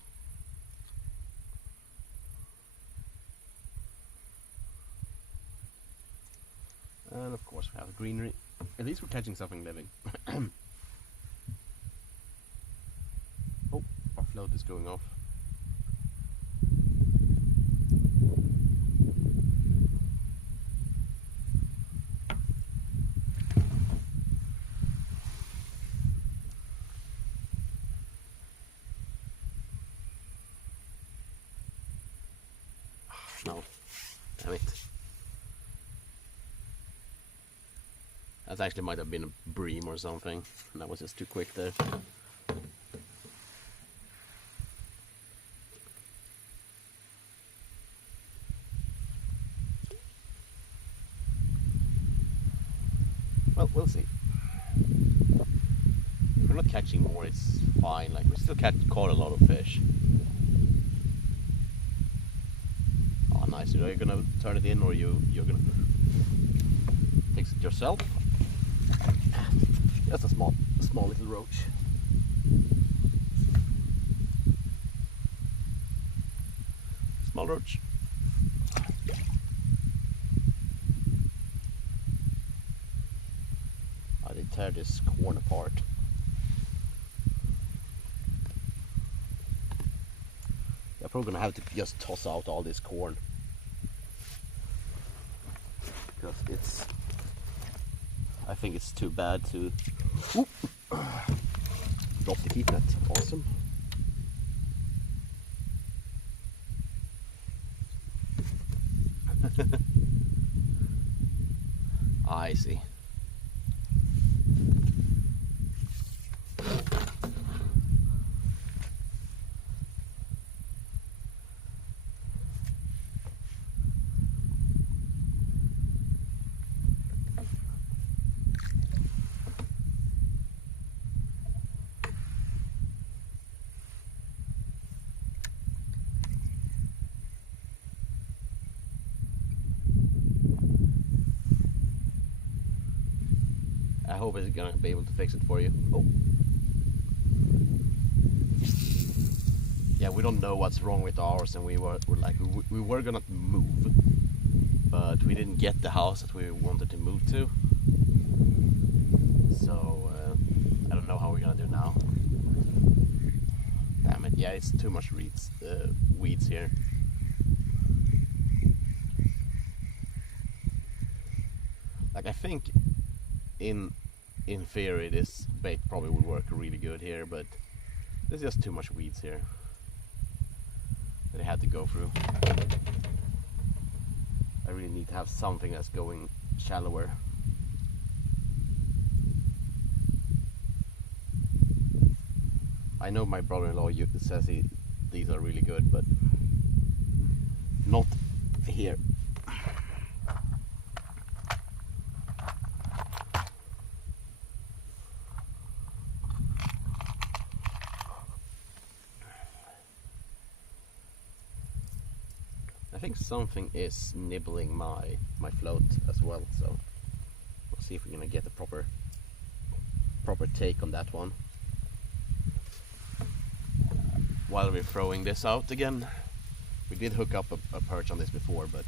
And of course we have greenery. At least we're catching something living. Oh, our float is going off. No, damn it. That actually might have been a bream or something. That was just too quick there. Well, we'll see. If we're not catching more, it's fine. Like, we still caught a lot of fish. Oh, nice. Are you gonna turn it in, or you're gonna fix it yourself? Just a small little roach. Small roach. I did tear this corn apart. I'm probably gonna have to just toss out all this corn, because I think it's too bad to drop the keep net. Awesome. I see. I hope it's gonna be able to fix it for you. Oh. Yeah, we don't know what's wrong with ours, and we were gonna move, but we didn't get the house that we wanted to move to. So I don't know how we're gonna do now. Damn it! Yeah, it's too much weeds here. Like, I think in theory this bait probably would work really good here, but there's just too much weeds here that I had to go through. I really need to have something that's going shallower. I know my brother-in-law says these are really good, but not here. I think something is nibbling my float as well, so we'll see if we're gonna get a proper take on that one while we're throwing this out again. We did hook up a perch on this before, but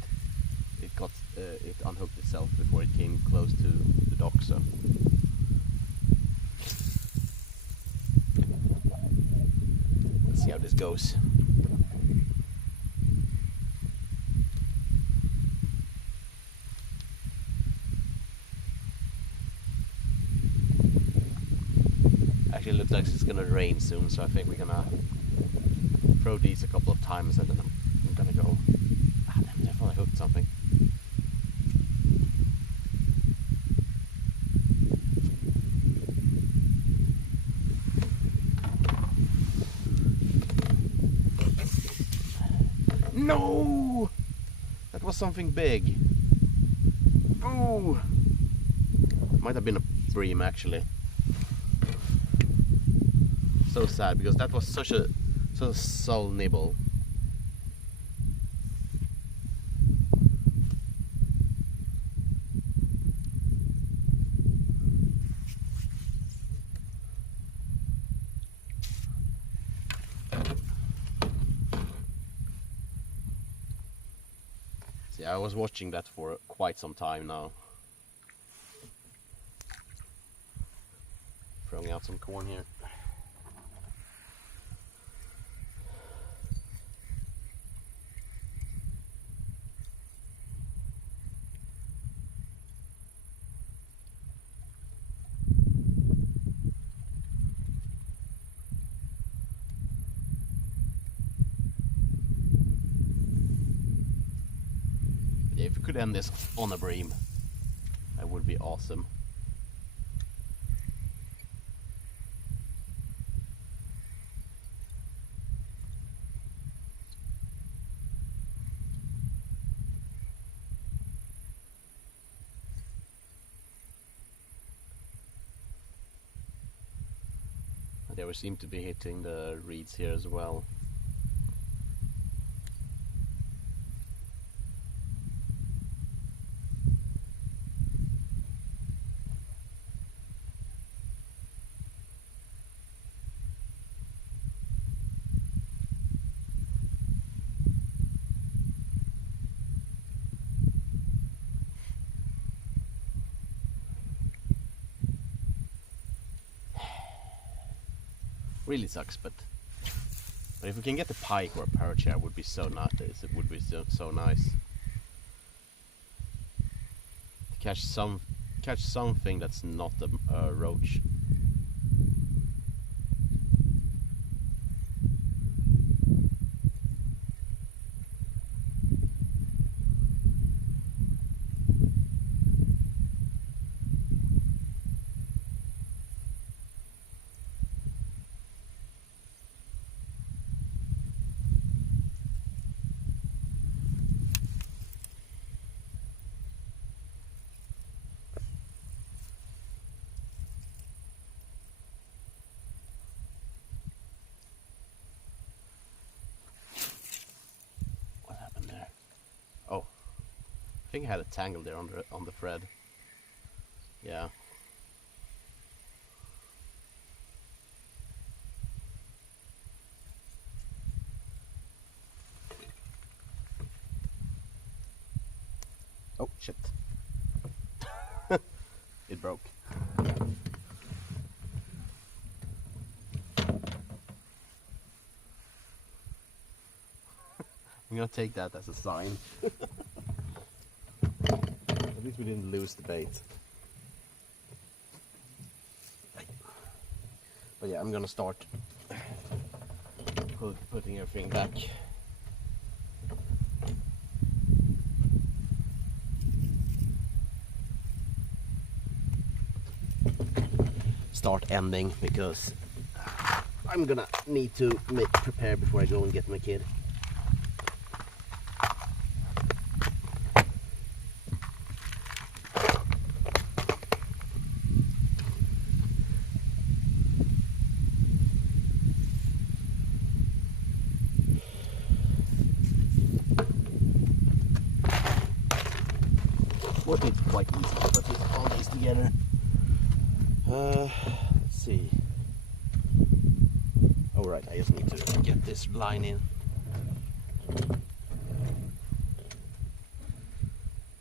it it unhooked itself before it came close to the dock. So let's see how this goes. Actually, it looks like it's gonna rain soon, so I think we're gonna throw these a couple of times and then I'm gonna go. I'm definitely hooked something. No! That was something big. Oh! Might have been a bream actually. So sad because that was such a soul nibble. See, I was watching that for quite some time now. Throwing out some corn here. Yeah, if we could end this on a bream, that would be awesome. They we seem to be hitting the reeds here as well. Really sucks, but if we can get the pike or a perch here, it would be so nice. It would be so nice to catch something that's not a roach. I think I had a tangle there on the thread. Yeah. Oh shit. It broke. I'm gonna take that as a sign. At least we didn't lose the bait. But yeah, I'm gonna start putting everything back. Start ending because I'm gonna need to prepare before I go and get my kid. What is quite easy to put all these together. Let's see. Alright, I just need to get this line in.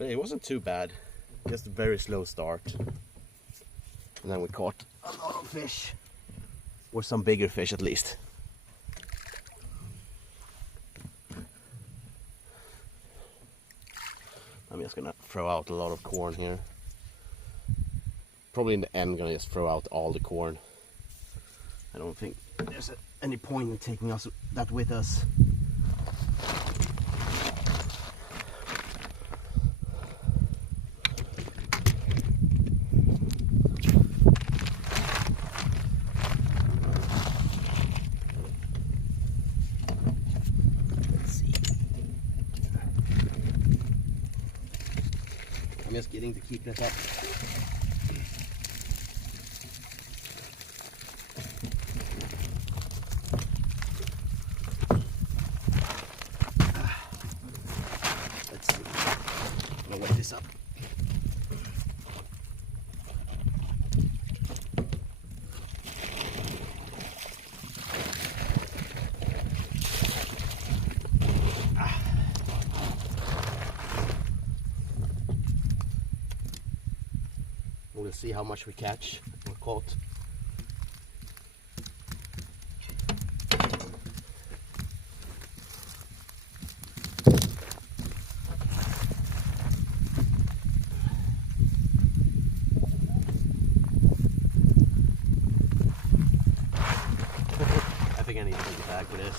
But it wasn't too bad, just a very slow start. And then we caught a lot of fish, or some bigger fish at least. I'm just gonna throw out a lot of corn here. Probably in the end gonna just throw out all the corn. I don't think there's any point in taking that with us. Let's see. I'm just getting to keep that up. This up. We'll see how much we catch or caught. I think I need to take it back with this.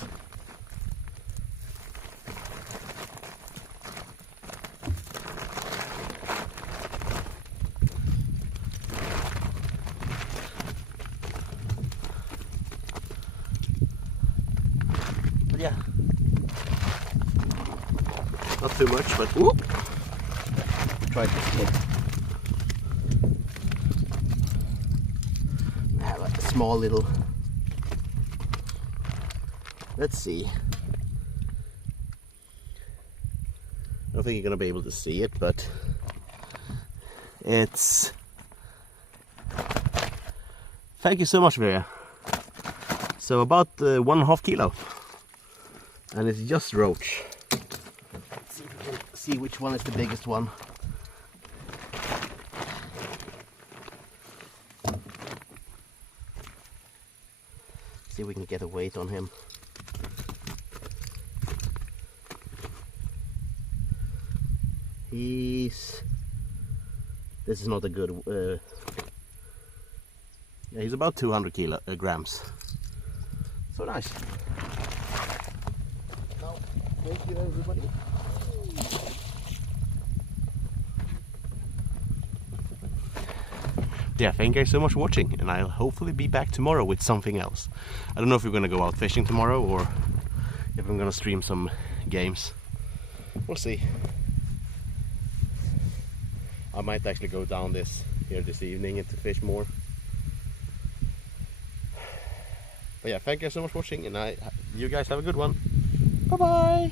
But yeah, not too much, but whoop. Try to skip. I have a small little. Let's see. I don't think you're gonna be able to see it, but it's. Thank you so much, Vera. So about 1.5 kilo, and it's just roach. Let's see if we can see which one is the biggest one. See if we can get a weight on him. This is not a good. Yeah, he's about 200 grams. So nice. Now, thank you everybody. Yeah, thank you guys so much for watching, and I'll hopefully be back tomorrow with something else. I don't know if we're gonna go out fishing tomorrow or if I'm gonna stream some games. We'll see. I might actually go down this evening and to fish more. But yeah, thank you so much for watching, and you guys have a good one. Bye bye.